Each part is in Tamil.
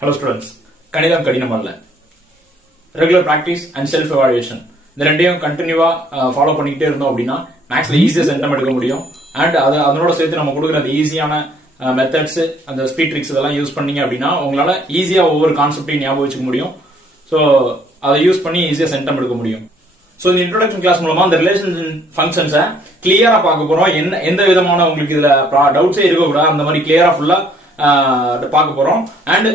Hello students, கணிதம் கடினம் அல்ல. Regular practice and self evaluation இந்த ரெண்டையும் கண்டினியூவா ஃபாலோ பண்ணிக்கிட்டே இருந்தோம் அப்படின்னா மேக்ஸ்ல ஈஸியா சென்டம் எடுக்க முடியும். அண்ட் அதனோட சேர்த்து நம்ம கொடுக்குற அந்த ஈஸியான மெத்தட்ஸ், அந்த ஸ்பீட் ட்ரிக்ஸ் இதெல்லாம் யூஸ் பண்ணீங்க அப்படின்னா உங்களால ஈஸியா ஒவ்வொரு கான்செப்டையும் ஞாபகம் வச்சுக்க முடியும். ஸோ அதை யூஸ் பண்ணி ஈஸியா சென்டம் எடுக்க முடியும். ஸோ இந்த இன்ட்ரோடக்ஷன் கிளாஸ் மூலமா இந்த ரிலேஷன் ஃபங்க்ஷன்ஸை கிளியரா பார்க்க போறோம். எந்த விதமான உங்களுக்கு இதுல டவுட்ஸே இருக்கக்கூடாது, அந்த மாதிரி கிளியரா ஃபுல்லா பார்க்க போறோம். அண்ட்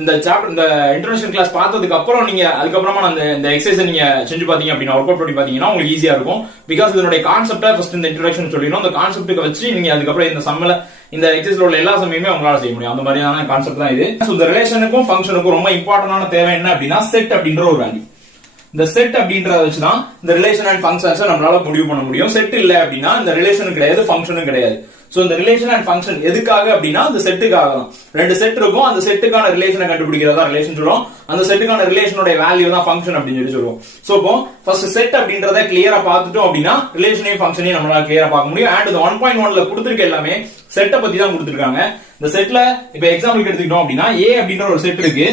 இந்த சாப்டர், இந்த இன்ட்ரோடக்ஷன் கிளாஸ் பார்த்ததுக்கு அப்புறம் நீங்க அதுக்கப்புறமா இந்த எக்ஸசைஸ் நீங்க செஞ்சு பாத்தீங்க அப்படின்னா, ஒர்க் அவுட் பண்ணி பாத்தீங்கன்னா உங்களுக்கு ஈஸியா இருக்கும். பிகாஸ் இதனுடைய கான்செப்டை ஃபர்ஸ்ட் இந்த இன்ட்ரோடக்ஷன் சொல்லிடும். அந்த கான்செப்ட்டுக்கு வச்சு நீங்க அதுக்கப்புறம் இந்த சம்மல இந்த எக்ஸசைஸ்ல உள்ள எல்லா சமயமே உங்களால செய்ய முடியும். அந்த மாதிரியான கான்செப்ட் தான் இது. இந்த ரிலேஷனுக்கும் ஃபங்க்ஷனுக்கும் ரொம்ப இம்பார்ட்டன்டான தேவை என்ன அப்படின்னா செட் அப்படின்ற ஒரு வேல்யூ. இந்த செட் அப்படின்றத வச்சுதான் இந்த ரிலேஷன் அண்ட் ஃபங்க்ஷன்ஸ் நம்மளால முடிவு பண்ண முடியும். செட் இல்ல அப்படின்னா இந்த ரிலேஷனும் கிடையாது, ஃபங்க்ஷனும் கிடையாது. சோ இந்த ரிலேஷன் அண்ட் ஃபங்க்ஷன் எதுக்காக அப்படின்னா இந்த செட்டுக்காக தான். ரெண்டு செட் இருக்கும், அந்த செட்டுக்கான ரிலேஷனை கண்டுபிடிக்கிறதா ரிலேஷன் சொல்லுவோம். அந்த செட்டுக்கான ரிலேஷனோட வேல்யூ தான் ஃபங்க்ஷன் அப்படின்னு சொல்லி சொல்லுவோம். சோ இப்போ ஃபர்ஸ்ட் செட் அப்படின்றத கிளியரா பார்த்துட்டோம் அப்படின்னா ரிலேஷனையும் ஃபங்க்ஷனையும் நம்மளால கிளியரா பார்க்க முடியும். அண்ட் இந்த 1.1ல கொடுத்திருக்க எல்லாமே செட்டை பத்தி தான் கொடுத்திருக்காங்க. இந்த செட்ல இப்ப எக்ஸாம்பிளுக்கு எடுத்துக்கிட்டோம் அப்படின்னா ஏ அப்படின்ற ஒரு செட் இருக்கு.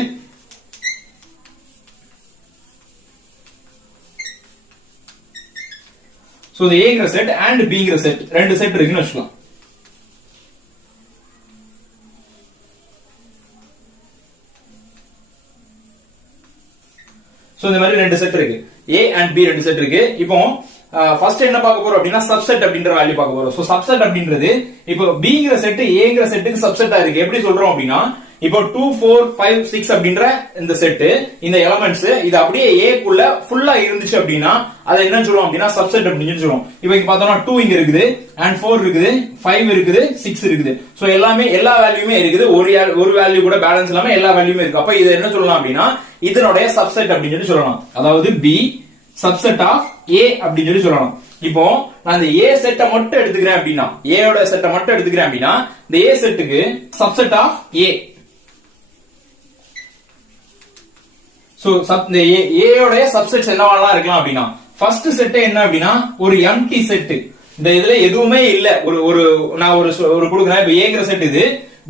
சோ இந்த ஏங்கிற செட் அண்ட் பிங்கிற செட் ரெண்டு செட் இருக்குன்னு வச்சுக்கலாம். சோ இந்த மாதிரி ரெண்டு செட் இருக்கு, ஏ அண்ட் பி ரெண்டு செட் இருக்கு. இப்போ ஃபர்ஸ்ட் என்ன பார்க்க போறோம் அப்படின்னா சப்செட் அப்படின்ற வேல்யூ பார்க்க போறோம். சோ சப்செட் அப்படின்றது இப்போ பிங்கிற செட் ஏங்கிற செட்டுக்கு சப்செட்டா இருக்கு. எப்படி சொல்றோம் அப்படின்னா இப்போ 2, 4, 5, 6 அப்படின்ற இந்த செட், இந்த எலமெண்ட்ஸ் இது அப்படியே ஏக்குள்ள ஃபுல்லா இருந்துச்சு அப்படின்னா அதை என்ன சொல்லுவோம் அப்படின்னா சப்செட் அப்படின்னு சொல்லுவோம். இப்போ இங்க பார்த்தோம்னா 2 இங்க இருக்குது, அண்ட் 4 இருக்குது, 5 இருக்குது, 6 இருக்குது. சோ எல்லாமே எல்லா வேல்யூமே இருக்குது, ஒரு வேல்யூ கூட பேலன்ஸ் இல்லாம எல்லா வேல்யூமே இருக்கு. அப்ப இது என்ன சொல்லலாம் அப்படின்னா இதனுடைய சப்செட் அப்படின்னு சொல்லலாம். அதாவது பி சப்செட் ஆஃப் ஏ அப்படின்னு சொல்லலாம். இப்போ நான் இந்த ஏ செட்டை மட்டும் எடுத்துக்கிறேன் அப்படின்னா, ஏயோட செட்டை மட்டும் எடுத்துக்கிறேன் அப்படின்னா இந்த ஏ செட்டுக்கு சப்செட் ஆஃப் ஏ. சோ இந்த ஏயோட சப்செட்ஸ் என்னவாலாம் இருக்கலாம் அப்படின்னா ஃபர்ஸ்ட் செட் என்ன அப்படின்னா ஒரு எம்டி செட். இந்த இதுல எதுவுமே இல்ல. நான் ஒரு கொடுக்குறேன். இப்ப ஏங்கிற செட் இது,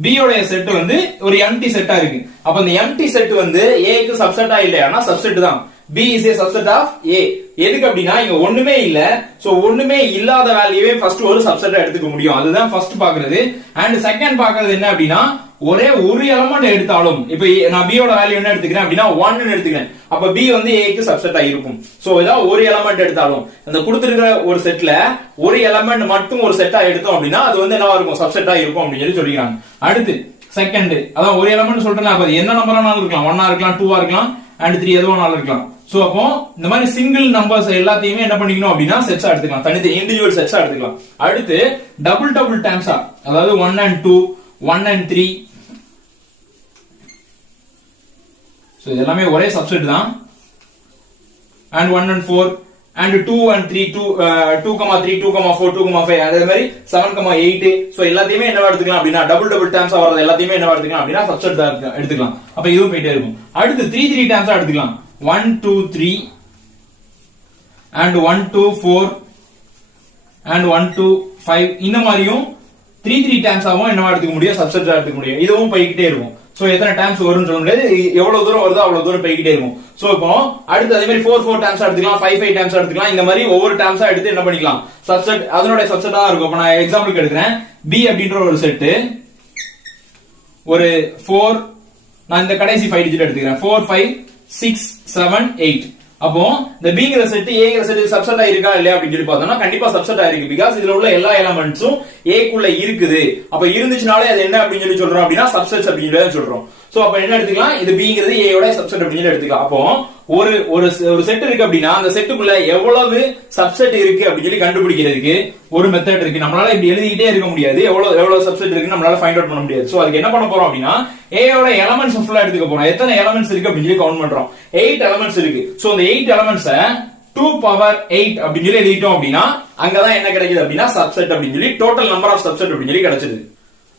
பியோட செட் வந்து ஒரு எம்டி செட்டா இருக்கு. அப்ப இந்த எம்டி செட் வந்து ஏக்கு சப்செட்டா இல்லையானா சப்செட் தான். B is a subset of A. எதுக்கு அப்படின்னா இங்க ஒண்ணுமே இல்ல. சோ ஒண்ணுமே இல்லாத வேல்யூவே ஃபர்ஸ்ட் ஒரு சப்செட்டா எடுத்துக்க முடியும். அதுதான் ஃபர்ஸ்ட் பாக்குறது. அண்ட் செகண்ட் பாக்குறது என்ன அப்படின்னா ஒரே ஒரு எலமெண்ட் எடுத்தாலும், இப்ப நான் B யோட வேல்யூ என்ன எடுத்துக்கிறேன் அப்படின்னா 1 ன்னு எடுத்துக்கிறேன். அப்ப B வந்து A க்கு சப்செட்டா இருக்கும். சோ ஏதாவது ஒரு எலமெண்ட் எடுத்தாலும் அந்த கொடுத்திருக்கிற ஒரு செட்ல ஒரு எலமெண்ட் மட்டும் ஒரு செட்டா எடுத்தோம் அப்படின்னா அது வந்து என்னவா இருக்கும், சப்செட்டா இருக்கும் அப்படின்னு சொல்லிக்கிறாங்க. அடுத்து செகண்ட், அதான் ஒரு எலமெண்ட் சொல்றேன். அப்ப என்ன நம்பரானாலும் இருக்கலாம், 1 இருக்கலாம், 2 இருக்கலாம், அண்ட் 3 எதுவானாலும் இருக்கலாம். சோ அப்போ இந்த மாதிரி சிங்கிள் நம்பர்ஸ் எல்லாத்தையுமே என்ன பண்ணிக்கணும் அப்படின்னா செட்ஸா எடுத்துக்கலாம், தனித்தனி இண்டிவிஜுவல் செட்ஸா எடுத்துக்கலாம். அடுத்து டபுள் டைம்ஸா, அதாவது 1 and 2, 1 and 3. சோ இதெல்லாமே ஒரே சப்செட் தான். and 1 and 4 and 2 and 3, 2,3, 2,4, 2,5, அதே மாதிரி 7,8. சோ எல்லாத்தையுமே என்ன எடுத்துக்கலாம் அப்படின்னா டபுள் டைம்ஸா வரது எல்லாத்தையுமே என்ன எடுத்துக்கலாம் அப்படின்னா சப்செட் தான் எடுத்துக்கலாம். அப்ப இதுவும் போயிட்டே இருக்கும். அடுத்து 3 டைம்ஸா எடுத்துக்கலாம். 1, 2, 3 and 1, 2, 4 and 1, 2, 5. இந்த மாதிரியும் 3 டைம்ஸாவும் என்ன எடுத்துக்க முடியும், சப்செட்டா எடுத்துக்க முடியும். இதுவும் போய்கிட்டே இருக்கும். சோ எத்தனை டைம்ஸ் வரும்னு சொல்ல முடியாது, எவ்வளவு தூரம் வருதோ அவ்வளவு தூரம் போய்கிட்டே இருக்கும். சோ இப்போ அடுத்து அதே மாதிரி 4 டைம்ஸ் எடுத்துக்கலாம், 5 டைம்ஸ் எடுத்துக்கலாம். இந்த மாதிரி ஒவ்வொரு டைம்ஸா எடுத்து என்ன பண்ணிக்கலாம், சப்செட் அதனுடைய சப்செட்டா தான் இருக்கும். இப்ப நான் எக்ஸாம்பிளுக்கு எடுக்கிறேன். B அப்படின்ற ஒரு செட், ஒரு 4, நான் இந்த கடைசி 5 டிஜிட் எடுத்துக்கிறேன். 4, 5, 6, 7, 8. அப்போ இந்த பிங்கிற செட் ஏங்கிற செட் சப்செட்டா இருக்கா இல்லையா அப்படின்னு சொல்லி பார்த்தோம்னா கண்டிப்பா சப்செட்டா இருக்கு. பிகாஸ் இதுல உள்ள எல்லா எலமெண்ட்ஸும் ஏக்குள்ள இருக்குது. அப்ப இருந்துச்சுனாலே அது என்ன அப்படின்னு சொல்லி சொல்றோம் அப்படின்னா சப்செட்ஸ் அப்படின்னு சொல்றோம். சோ அப்ப என்ன எடுத்துக்கலாம், இது பிங்கிறது ஏயோட சப்செட் அப்படின்னு எடுத்துக்கலாம். அப்போ ஒரு செட் இருக்கு அப்படின்னா அந்த செட்டுக்குள்ள எவ்வளவு சப்செட் இருக்கு அப்படின்னு சொல்லி கண்டுபிடிக்கிறதுக்கு ஒரு மெத்தட் இருக்கு. நம்மளால இப்படி எழுதிக்கிட்டே இருக்க முடியாது, எவ்வளவு சப்செட் இருக்கு நம்மளால ஃபைண்ட் அவுட் பண்ண முடியாது. சோ அதுக்கு என்ன பண்ண போறோம் அப்படின்னா ஏயோட எலமெண்ட்ஸ் ஃபுல்லா எடுத்துக்க போறோம். எத்தனை எலமெண்ட்ஸ் இருக்கு அப்படின்னு சொல்லி கவுண்ட் பண்றோம். 8 எலமெண்ட்ஸ் இருக்கு. சோ அந்த 8 எலமெண்ட்ஸை 2 power 8 அப்படின்னு சொல்லி எழுதிட்டோம் அப்படின்னா அங்கதான் என்ன கிடைக்குது அப்படின்னா சப்செட் அப்படின்னு சொல்லி டோட்டல் நம்பர் ஆஃப் சப்செட் அப்படின்னு சொல்லி கிடைச்சிருது.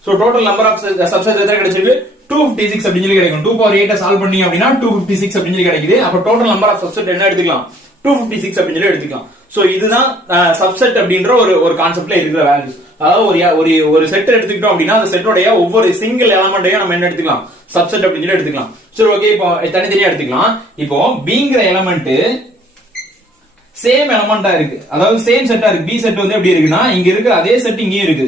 So total number of subset எத்தனை கிடைச்சிருக்கு, 256 அப்படின்னு சொல்லி கிடைக்கும். 2 power 8 சால்வ் பண்ணி அப்படின்னா 256 அப்படின்னு சொல்லி கிடைக்குது. அப்ப டோட்டல் நம்பர் ஆஃப் சப்செட் என்ன எடுத்துக்கலாம், 256 அப்படின்னு சொல்லி எடுத்துக்கலாம். சோ இதுதான் சப்செட் அப்படின்ற ஒரு கான்செப்ட்ல இருக்கிற வேல்யூஸ். அதாவது ஒரு செட் எடுத்துக்கிட்டோம் அப்படின்னா அந்த செட்டோடைய ஒவ்வொரு சிங்கிள் எலமெண்ட்டையும் நம்ம என்ன எடுத்துக்கலாம், சப்செட் அப்படின்னு சொல்லி எடுத்துக்கலாம். சரி ஓகே, இப்போ தனித்தனியா எடுத்துக்கலாம். இப்போ பிங்கிற எலமெண்ட் சேம் எலமெண்டா இருக்கு, அதாவது சேம் செட்டா இருக்கு. பி செட் வந்து எப்படி இருக்குன்னா இங்க இருக்கிற அதே செட் இங்கேயும் இருக்கு.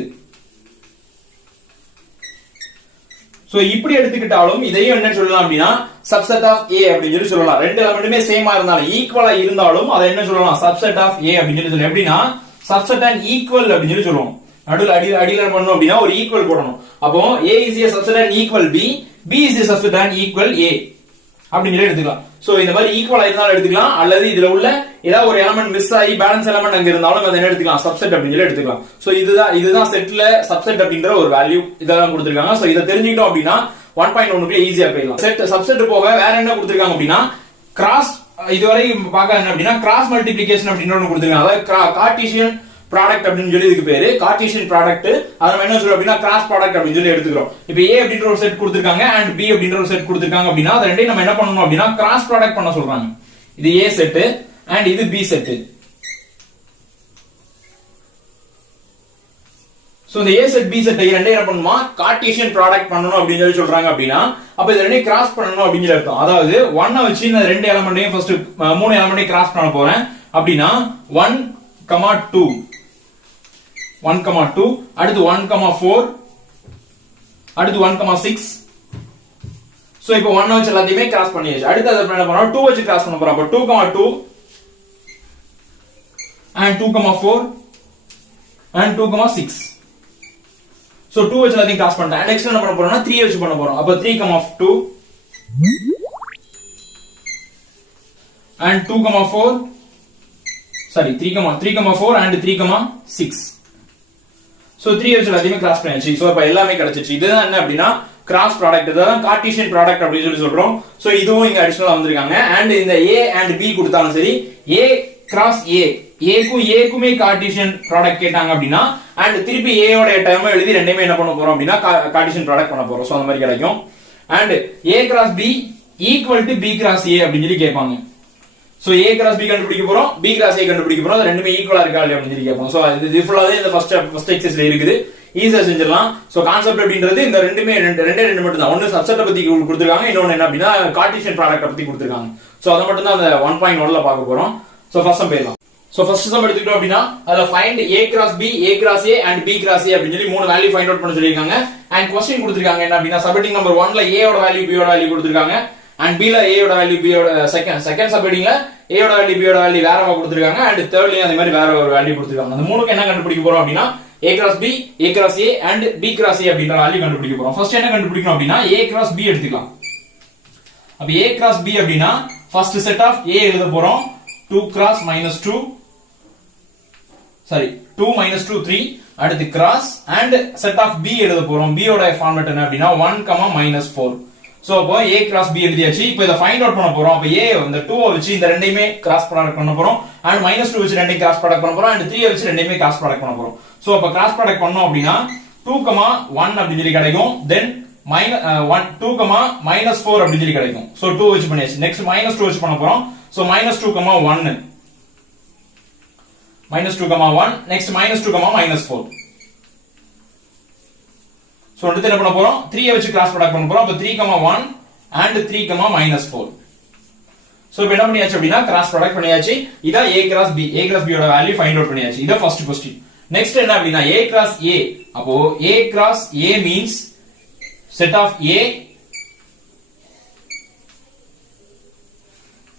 சோ இப்படி எடுத்துக்கிட்டாலும் இதையும் என்ன சொல்லலாம் அப்படின்னா சப்செட் ஆஃப் ஏ அப்படின்னு சொல்லலாம். ரெண்டு எலமெண்ட்டுமே சேமா இருந்தாலும் ஈக்குவலா இருந்தாலும் அதை என்ன சொல்லலாம், சப்செட் ஆஃப் ஏ அப்படின்னு சொல்லலாம். எப்படின்னா சப்செட் அண்ட் ஈக்குவல் அப்படின்னு சொல்லுவோம். நடுவில் அடியில பண்ணணும் அப்படின்னா ஒரு ஈக்குவல் போடணும். அப்போ A is a subset and equal B, B is a subset and equal A அப்படின்னு சொல்லி எடுத்துக்கலாம். சோ இந்த மாதிரி ஈக்குவலா இருந்தாலும் எடுத்துக்கலாம், அல்லது இதுல உள்ள ஏதாவது ஒரு எலமெண்ட் மிஸ் ஆகி பேலன்ஸ் எலமெண்ட் அங்க இருந்தாலும் அதை என்ன எடுத்துக்கலாம், சப்செட் அப்படின்னு சொல்லி எடுத்துக்கலாம். சோ இதுதான் செட்ல சப்செட் அப்படின்ற ஒரு வேல்யூ இதெல்லாம் கொடுத்திருக்காங்க. சோ இதை தெரிஞ்சுக்கிட்டோம் அப்படின்னா 1.1 ஈஸியா போயிடலாம். செட் சப்செட் போக வேற என்ன கொடுத்திருக்காங்க அப்படின்னா கிராஸ், இதுவரை பார்க்க என்ன அப்படின்னா கிராஸ் மல்டிபிளிகேஷன் அப்படின்னு ஒன்று கொடுத்திருக்காங்க. அதாவது கார்ட்டீசியன் ப்ராடக்ட் அப்படின்னு சொல்லி இதுக்கு பேரு கார்ட்டீசியன் ப்ராடக்ட். அதை நம்ம என்ன சொல்றோம் அப்படின்னா கிராஸ் ப்ராடக்ட் அப்படின்னு சொல்லி எடுத்துக்கிறோம். இப்போ ஏ அப்படின்ற ஒரு செட் கொடுத்திருக்காங்க அண்ட் பி அப்படின்ற ஒரு செட் கொடுத்திருக்காங்க அப்படின்னா அது ரெண்டையும் நம்ம என்ன பண்ணணும் அப்படின்னா கிராஸ் ப்ராடக்ட் பண்ண சொல்றாங்க. இது ஏ செட் அண்ட் இது பி செட். சோ இந்த ஏ செட் பி செட் ரெண்டையும் என்ன பண்ணுமா கார்ட்டீசியன் ப்ராடக்ட் பண்ணணும் அப்படின்னு சொல்லி சொல்றாங்க. அப்படின்னா அப்ப இது ரெண்டையும் கிராஸ் பண்ணணும் அப்படின்னு சொல்லி அர்த்தம். அதாவது 1 வச்சு இந்த ரெண்டு எலமெண்ட்டையும் ஃபர்ஸ்ட் 3 எலமெண்ட்டையும் கிராஸ் பண்ண போறேன் அப்படின்னா 1,2 1,2 அடுத்து 1,4 அடுத்து 1,6. சோ இப்போ 1 வச்சு எல்லாத்தையுமே கிராஸ் பண்ணியாச்சு. அடுத்து அதை என்ன பண்றோம், 2 வச்சு கிராஸ் பண்ண போறோம். அப்ப 2,2 and 2,4 and 2,6. சோ 2 வச்சு எல்லாத்தையும் கிராஸ் பண்ணிட்டேன். நெக்ஸ்ட் என்ன பண்ண போறோம்னா 3 வச்சு பண்ண போறோம். அப்ப 3,2 and 2,4 sorry 3,4 and 3,6. சோ 3 வச்சு எல்லாத்தையுமே கிராஸ் பண்ணியாச்சு. சோ இப்ப எல்லாமே கிடைச்சிச்சு. இதுதான் என்ன அப்படின்னா கிராஸ் ப்ராடக்ட், இதுதான் கார்ட்டீசியன் ப்ராடக்ட் அப்படின்னு சொல்லி சொல்றோம். சோ இதுவும் இங்க அடிஷனலா வந்திருக்காங்க. அண்ட் இந்த ஏ அண்ட் பி கொடுத்தாலும் சரி, ஏ கிராஸ் ஏ, ஏக்குமே கார்ட்டீசியன் ப்ராடக்ட் கேட்டாங்க அப்படின்னா அண்ட் திருப்பி ஏயோட டேர்ம் எழுதி ரெண்டையுமே என்ன பண்ண போறோம் அப்படின்னா கார்ட்டீசியன் ப்ராடக்ட் பண்ண போறோம். சோ அந்த மாதிரி கிடைக்கும். And A cross B equal to B cross A அப்படின்னு சொல்லி கேட்பாங்க. சோ ஏ கிராஸ் பி கண்டுபிடிக்க போறோம், பி கிராஸ் ஏ கண்டுபிடிக்க போறோம். அது ரெண்டுமே ஈக்குவலா இருக்கா இல்லையா அப்படின்னு சொல்லி கேட்போம். சோ இது ஃபுல்லாவே இந்த ஃபர்ஸ்ட் எக்ஸர்சைஸ்ல இருக்குது, ஈஸியா செஞ்சிடலாம். சோ கான்செப்ட் அப்படின்றது இந்த ரெண்டு மட்டும் தான். ஒன்னு சப்செட்டை பத்தி கொடுத்திருக்காங்க, இன்னொன்னு என்ன அப்படின்னா கார்ட்டீசியன் ப்ராடக்ட் பத்தி கொடுத்திருக்காங்க. சோ அதை மட்டும் தான் அந்த 1.1ல பார்க்க போறோம். சோ ஃபர்ஸ்ட் சம் போயிடலாம். சோ ஃபர்ஸ்ட் சம் எடுத்துக்கிட்டோம் அப்படின்னா அதுல find A cross B, A cross A and B cross A அப்படின்னு சொல்லி 3 வேல்யூ ஃபைண்ட் அவுட் பண்ண சொல்லிருக்காங்க. அண்ட் क्वेश्चन கொடுத்திருக்காங்க என்ன அப்படின்னா சப்ஹெட்டிங் நம்பர் 1ல ஏ ஓட வேல்யூ பி ஓட வேல்யூ கொடுத்திருக்காங்க அண்ட் பி ல ஏ ஓட வேல்யூ பி ஓட செகண்ட் சப்ஹெட்டிங்ல ஏ ஓட வேல்யூ பி ஓட வேல்யூ வேறவா கொடுத்திருக்காங்க அண்ட் தேர்ட்லயும் அதே மாதிரி வேற ஒரு வேல்யூ கொடுத்திருக்காங்க. அந்த மூணுக்கு என்ன கண்டுபிடிக்க போறோம் அப்படின்னா A cross B, A cross A and B cross A அப்படிங்கற வேல்யூ கண்டுபிடிக்க போறோம். ஃபர்ஸ்ட் என்ன கண்டுபிடிக்கணும் அப்படின்னா ஏ கிராஸ் பி எடுத்துக்கலாம். அப்ப ஏ கிராஸ் பி அப்படின்னா ஃபர்ஸ்ட் செட் ஆஃப் ஏ எழுத போறோம். 2 கிராஸ் -2 சாரி 2 -2 3. அடுத்து cross and set of B எழுத போறோம். பி ஓட ஃபார்மட் என்ன அப்படின்னா 1, -4. சோ அப்போ a கிராஸ் b எழுதியாச்சு. இப்போ இத ஃபைண்ட் அவுட் பண்ண போறோம். அப்ப a இந்த 2 வச்சு இந்த ரெண்டையுமே கிராஸ் ப்ராடக்ட் பண்ண போறோம் and -2 வச்சு ரெண்டையும் கிராஸ் ப்ராடக்ட் பண்ண போறோம் and 3 வச்சு ரெண்டையுமே கிராஸ் ப்ராடக்ட் பண்ண போறோம். சோ அப்ப கிராஸ் ப்ராடக்ட் பண்ணோம் அப்படின்னா 2, 1 அப்படி சொல்லி கிடைக்கும். தென் 2, -4 அப்படி சொல்லி கிடைக்கும். சோ 2 வச்சு பண்ணியாச்சு. நெக்ஸ்ட் -2 வச்சு பண்ண போறோம். So -2, 1 -2, 1 next -2, -4. சோ அடுத்து என்ன பண்ண போறோம் 3 வச்சு கிராஸ் ப்ராடக்ட் பண்ண போறோம். அப்ப 3, 1 and 3, -4. சோ இப்போ என்ன பண்ணியாச்சு அப்படினா கிராஸ் ப்ராடக்ட் பண்ணியாச்சு. இத a cross b, a cross b ஓட வேல்யூ ஃபைண்ட் அவுட் பண்ணியாச்சு. இத ஃபர்ஸ்ட் क्वेश्चन. நெக்ஸ்ட் என்ன அப்படினா a கிராஸ் a. அப்போ a cross a means set of a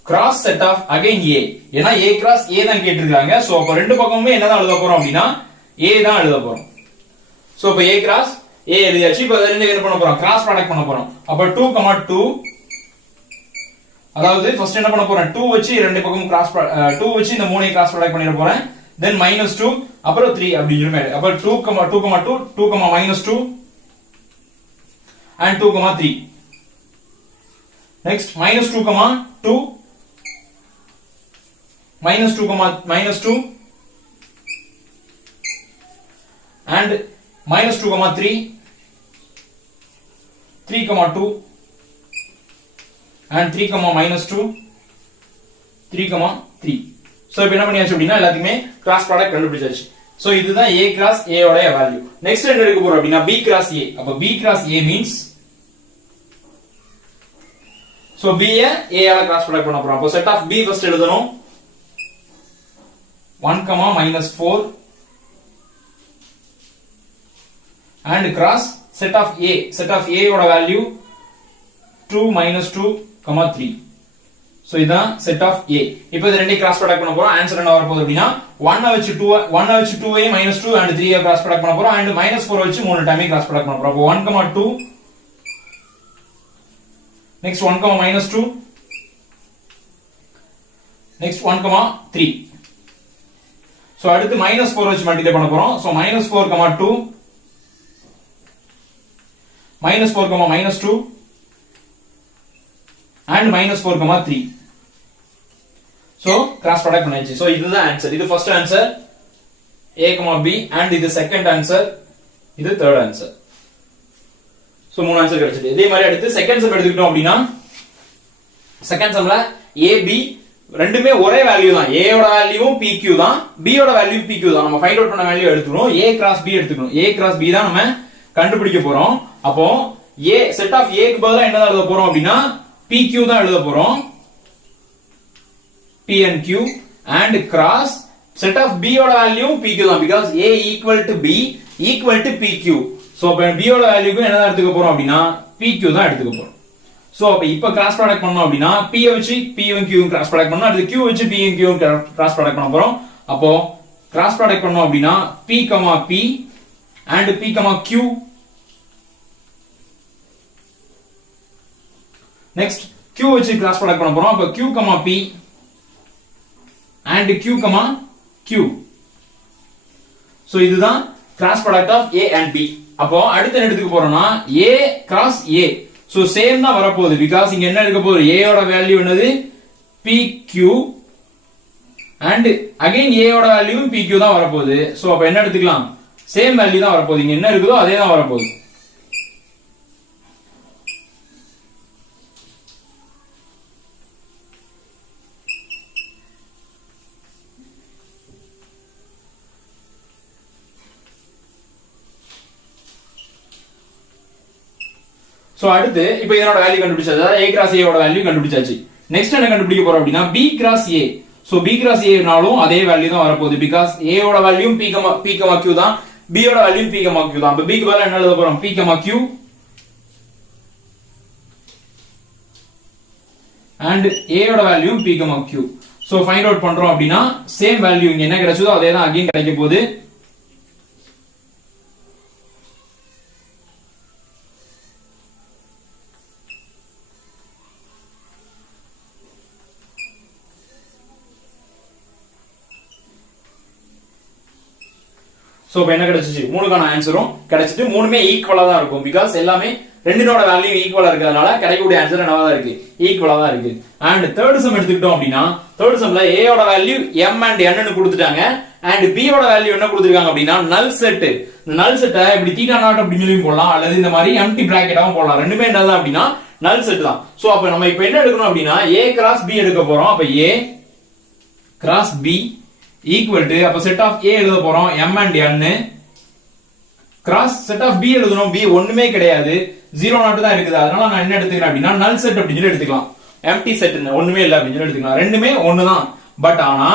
cross set of again a. ஏனா a கிராஸ் a தான் கேட்டிருக்காங்க. சோ அப்ப ரெண்டு பக்கமுமே என்னதான் எழுத போறோம் அப்படினா a தான் எழுத போறோம். சோ அப்ப a கிராஸ் a எழுதியாச்சு. இப்போ ரெண்டு என்ன பண்ண போறோம் கிராஸ் ப்ராடக்ட் பண்ண போறோம். அப்ப 2, 2 அதாவது ஃபர்ஸ்ட் என்ன பண்ண போறேன் 2 வச்சு ரெண்டு பக்கமும் கிராஸ் 2 வச்சு இந்த மூணையும் கிராஸ் ப்ராடக்ட் பண்ணிர போறேன். தென் -2 அப்புறம் 3 அப்படி சொல்லுமே. அப்ப 2, 2, 2, -2 and 2, 3. next -2, 2 -2, -2 and -2, 3 3, 2 and 3, -2 3, 3. So இப்போ என்ன பண்ணியாச்சு அப்படினா எல்லாத்தையுமே கிராஸ் ப்ராடக்ட் கண்டுபிடிச்சாச்சு. சோ இதுதான் a கிராஸ் a ஓட வேல்யூ. நெக்ஸ்ட் என்ன எடுக்க போறோம் அப்படினா b கிராஸ் a. அப்ப b cross a means so b ய a ஆல கிராஸ் ப்ராடக்ட் பண்ண போறோம். அப்ப செட் ஆஃப் b ஃபர்ஸ்ட் எழுதணும். 1, -4 and cross set of a. Set of a ஓட வேல்யூ 2, -2, 3. சோ இதான் செட் ஆஃப் a. இப்போ இது ரெண்டையும் கிராஸ் ப்ராடக்ட் பண்ண போறோம். ஆன்சர் என்ன வர போகுது அப்படினா 1 வச்சு 2 ஐ -2 and 3 ஐ கிராஸ் ப்ராடக்ட் பண்ண போறோம் and -4 வச்சு மூணு டைம் கிராஸ் ப்ராடக்ட் பண்ண போறோம். அப்போ 1, 2 next 1, -2 next 1, 3. சோ அடுத்து -4 வச்சு மல்டிப்ளை பண்ண போறோம். So -4, 2 -4, -2 and -4, 3. So cross product பண்ணியாச்சு. சோ இதுதான் ஆன்சர். இது first answer a, b and இது செகண்ட் ஆன்சர், இது தேர்ட் ஆன்சர். சோ மூணு ஆன்சர் கிடைச்சிட்டு. இதே மாதிரி அடுத்து செகண்ட் சம் எடுத்துக்கிட்டோம் அப்படினா செகண்ட் சம்ல a b ரெண்டுமே ஒரே வேல்யூ தான். a ஓட வேல்யூவும் pq தான், b ஓட வேல்யூ pq தான். நம்ம ஃபைண்ட் அவுட் பண்ண வேல்யூ எடுத்துறோம். a கிராஸ் b எடுத்துக்கணும். a கிராஸ் b தான் நம்ம கண்டுபிடிக்க போறோம். அப்போ a செட் ஆஃப் a க்கு பதிலா என்ன எழுத போறோம் அப்படினா pq தான் எழுத போறோம். p and q and cross set of b ஓட வேல்யூ pq தான் because a equal to b equal to pq. So அப்ப b ஓட வேல்யூக்கு என்ன எடுத்துக்க போறோம் அப்படினா pq தான் எடுத்துக்க போறோம். சோ அப்ப இப்ப கிராஸ் ப்ராடக்ட் பண்ணோம் அப்படினா p வச்சு p யும் q யும் கிராஸ் ப்ராடக்ட் பண்ணனும். அடுத்து q வச்சு p யும் q யும் கிராஸ் ப்ராடக்ட் பண்ண போறோம். அப்போ கிராஸ் ப்ராடக்ட் பண்ணோம் அப்படினா p, p and p, q. Next q வச்சு கிராஸ் ப்ராடக்ட் பண்ண போறோம். அப்ப q, p and q, q. So இதுதான் cross product of a and b. அப்போ அடுத்து என்ன எடுத்துக்க போறோம்னா a cross a. So same தான் வர போகுது because இங்க என்ன எடுக்க போறோம் a ஓட வேல்யூ என்னது pq and again a ஓட வேல்யூ pq தான் வர போகுது. சோ அப்ப என்ன எடுத்துக்கலாம் சேம் வேல்யூ தான் வர போகுது. இங்க என்ன இருக்குதோ அதே தான் வர போகுது. சோ அடுத்து இப்போ இதனோட வேல்யூ கண்டுபிடிச்சாச்சு. அதாவது a கிராஸ் a ஓட வேல்யூ கண்டுபிடிச்சாச்சு. நெக்ஸ்ட் என்ன கண்டுபிடிக்க போறோம் அப்படினா b cross a. So b cross a னாலும் அதே வேல்யூ தான் வர போகுது because a ஓட வேல்யூ p, q தான், b ஓட வேல்யூ p, q தான். அப்ப b க்கு பதிலா என்ன எழுத போறோம் p, q and a ஓட value p, q. So find out பண்றோம் அப்படினா சேம் வேல்யூ இங்க என்ன கிடைச்சதோ அதே தான் அகைன் கிடைக்க போகுது. சோ என்ன கிடைச்சிச்சு மூணுக்கான ஆன்சரும் கிடைச்சிட்டு மூணுமே ஈக்குவலா தான் இருக்கும் because எல்லாமே ரெண்டினோட வேல்யூ ஈக்குவலா இருக்கிறதுனால கிடைக்கக்கூடிய ஆன்சர் என்னவா தான் இருக்கு ஈக்குவலா தான் இருக்கு. அண்ட் தேர்ட் சம் எடுத்துக்கிட்டோம் அப்படினா தேர்ட் சம்ல a ஓட வேல்யூ m and n ன்னு கொடுத்துட்டாங்க and b ஓட வேல்யூ என்ன கொடுத்திருக்காங்க அப்படினா நல் செட். இந்த நல் செட்டை இப்படி தீட்டா நாட் அப்படி சொல்லி போடலாம் அல்லது இந்த மாதிரி எம்டி பிராக்கெட்டாவும் போடலாம். ரெண்டுமே என்னதான் அப்படினா நல் செட் தான். சோ அப்ப நம்ம இப்போ என்ன எடுக்கணும் அப்படினா a கிராஸ் b எடுக்க போறோம். அப்ப a cross b equal to அப்ப செட் ஆஃப் a எழுத போறோம் m and n cross set of b எழுதணும். b ஒண்ணுமே கிடையாது, 0 நாட் தான் இருக்குது. அதனால நான் என்ன எடுத்துக்கிறேன் அப்படினா நல் செட் அப்படி சொல்லி எடுத்துக்கலாம். எம்டி செட் ஒண்ணுமே இல்ல அப்படி சொல்லி எடுத்துக்கலாம். ரெண்டுமே ஒண்ணுதான். பட் ஆனா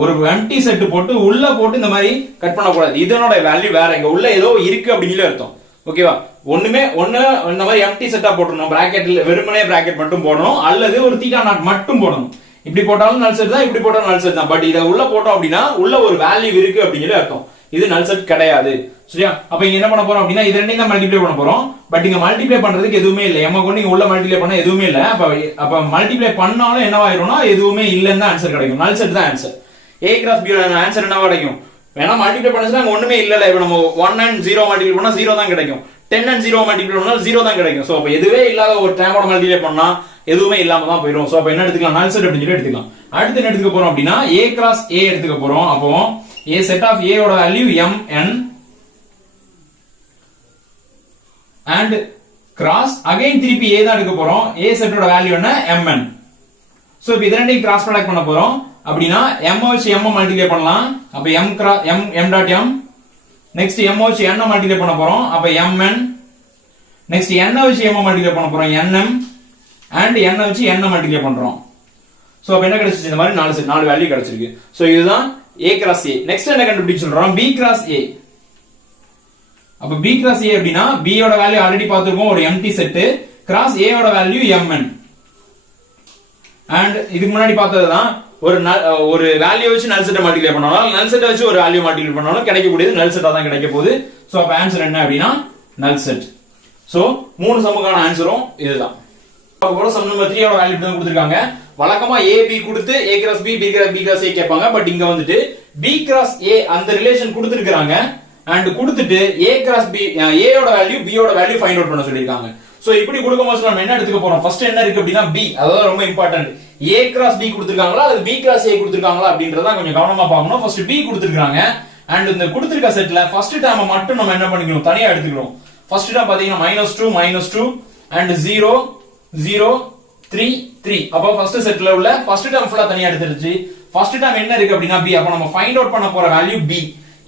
ஒரு எம்டி செட் போட்டு உள்ள போட்டு இந்த மாதிரி கட் பண்ண கூடாது. இதனோட வேல்யூ வேற, இங்க உள்ள ஏதோ இருக்கு அப்படி சொல்லி அர்த்தம். ஓகேவா? ஒண்ணுமே ஒண்ணு இந்த மாதிரி எம்டி செட்டா போட்டுறணும். பிராக்கெட்ல வெறுமனே பிராக்கெட் மட்டும் போடணும் அல்லது ஒரு தீட்டா நாட் மட்டும் போடணும். இப்படி போட்டாலும் நல் செட் தான், இப்படி போட்டாலும் நல் செட் தான். பட் இத உள்ள போட்டோம் அப்படினா உள்ள ஒரு வேல்யூ இருக்கு அப்படி சொல்லி அர்த்தம். இது நல் செட் கிடையாது. சரியா? அப்ப இங்க என்ன பண்ண போறோம் அப்படினா இது ரெண்டையும் தான் மல்டிப்ளை பண்ண போறோம். பட் இங்க மல்டிப்ளை பண்றதுக்கு எதுவுமே இல்ல. எம்ம கொண்டு இங்க உள்ள மல்டிப்ளை பண்ண எதுவுமே இல்ல. அப்ப மல்டிப்ளை பண்ணாலும் என்னவாயிரும்னா எதுவுமே இல்லன்னு தான் ஆன்சர் கிடைக்கும். நல் செட் தான் ஆன்சர். a கிராஸ் b ஓட ஆன்சர் என்னவா கிடைக்கும்? வேணா மல்டிப்ளை பண்ணா அங்க ஒண்ணுமே இல்லல. இப்ப நம்ம 1 and 0 மல்டிப்ளை பண்ணா 0 தான் கிடைக்கும். 10 and 0 மல்டிப்ளை பண்ணா 0 தான் கிடைக்கும். சோ அப்ப எதுவே இல்லாத ஒரு டேமோட மல்டிப்ளை பண்ணா எதுவுமே இல்லாம தான் போயிடும். சோ அப்ப என்ன எடுத்துக்கலாம் நல் செட் அப்படி சொல்லி எடுத்துக்கலாம். அடுத்து என்ன எடுத்துக்க போறோம் அப்படினா a கிராஸ் a எடுத்துக்க போறோம். அப்போ a செட் ஆஃப் a ஓட value m n and cross again திருப்பி a தான் எடுக்க போறோம். a செட்டோட வேல்யூ என்ன m n. சோ இப்போ இத ரெண்டையும் கிராஸ் ப்ராடக்ட் பண்ண போறோம். அப்படின்னா m வச்சு m மல்டிப்ளை பண்ணலாம். அப்ப m dot m. Next m வச்சு n மல்டிப்ளை பண்ண போறோம். அப்ப mn. நெக்ஸ்ட் n வச்சு m மல்டிப்ளை பண்ண போறோம். nm and n வச்சு n மல்டிப்ளை பண்றோம். சோ அப்ப என்ன கிடைச்சிச்சு? இந்த மாதிரி 4 வேல்யூ கிடைச்சிருக்கு. சோ இதுதான் a கிராஸ் a. நெக்ஸ்ட் என்ன கண்டுபிடிக்க சொல்றோம்? b cross a. அப்ப b கிராஸ் a அப்படினா b யோட வேல்யூ ஆல்ரெடி பார்த்திருக்கோம், ஒரு எம்டி செட். கிராஸ் a யோட வேல்யூ mn. and இதுக்கு முன்னாடி பார்த்ததுதான் ஒரு வேல்யூ வச்சு நல் செட்டை மல்டிப்ளை பண்ணாலும் நல் செட்டை வச்சு ஒரு வேல்யூ மல்டிப்ளை பண்ணாலும் கிடைக்கக்கூடியது நல் செட்டா தான் கிடைக்க போகுது. சோ அப்ப ஆன்சர் என்ன அப்படினா நல் செட். சோ மூணு சம்முக்கான ஆன்சரும் இதுதான். அப்போ சம் நம்பர் 3 யோட வேல்யூ தான் கொடுத்திருக்காங்க. வழக்கமா a b கொடுத்து a cross b b cross a கேட்பாங்க. பட் இங்க வந்துட்டு b கிராஸ் a அந்த ரிலேஷன் கொடுத்திருக்காங்க. and கொடுத்துட்டு a கிராஸ் b a யோட வேல்யூ b யோட வேல்யூ ஃபைண்ட் அவுட் பண்ண சொல்லிருக்காங்க. சோ இப்படி கொடுக்கும்போது நம்ம என்ன எடுத்துக்க போறோம்? ஃபர்ஸ்ட் என்ன இருக்கு அப்படினா b. அதான் ரொம்ப இம்பார்ட்டன்ட். a கிராஸ் b கொடுத்திருக்காங்களா அல்லது b கிராஸ் a கொடுத்திருக்காங்களா அப்படின்றத கொஞ்சம் கவனமா பார்க்கணும். ஃபர்ஸ்ட் b கொடுத்திருக்காங்க. and இந்த கொடுத்திருக்க செட்ல ஃபர்ஸ்ட் டேர்மை மட்டும் நம்ம என்ன பண்ணிக்கணும்? தனியா எடுத்துக்கணும். ஃபர்ஸ்ட் டேர்ம் பாத்தீங்கன்னா -2 and 0 0 3 3. அப்ப ஃபர்ஸ்ட் செட்ல உள்ள ஃபர்ஸ்ட் டேர்ம் ஃபுல்லா தனியா எடுத்துருச்சு. ஃபர்ஸ்ட் டேர்ம் என்ன இருக்கு அப்படினா b. அப்ப நம்ம ஃபைண்ட் அவுட் பண்ண போற வேல்யூ b.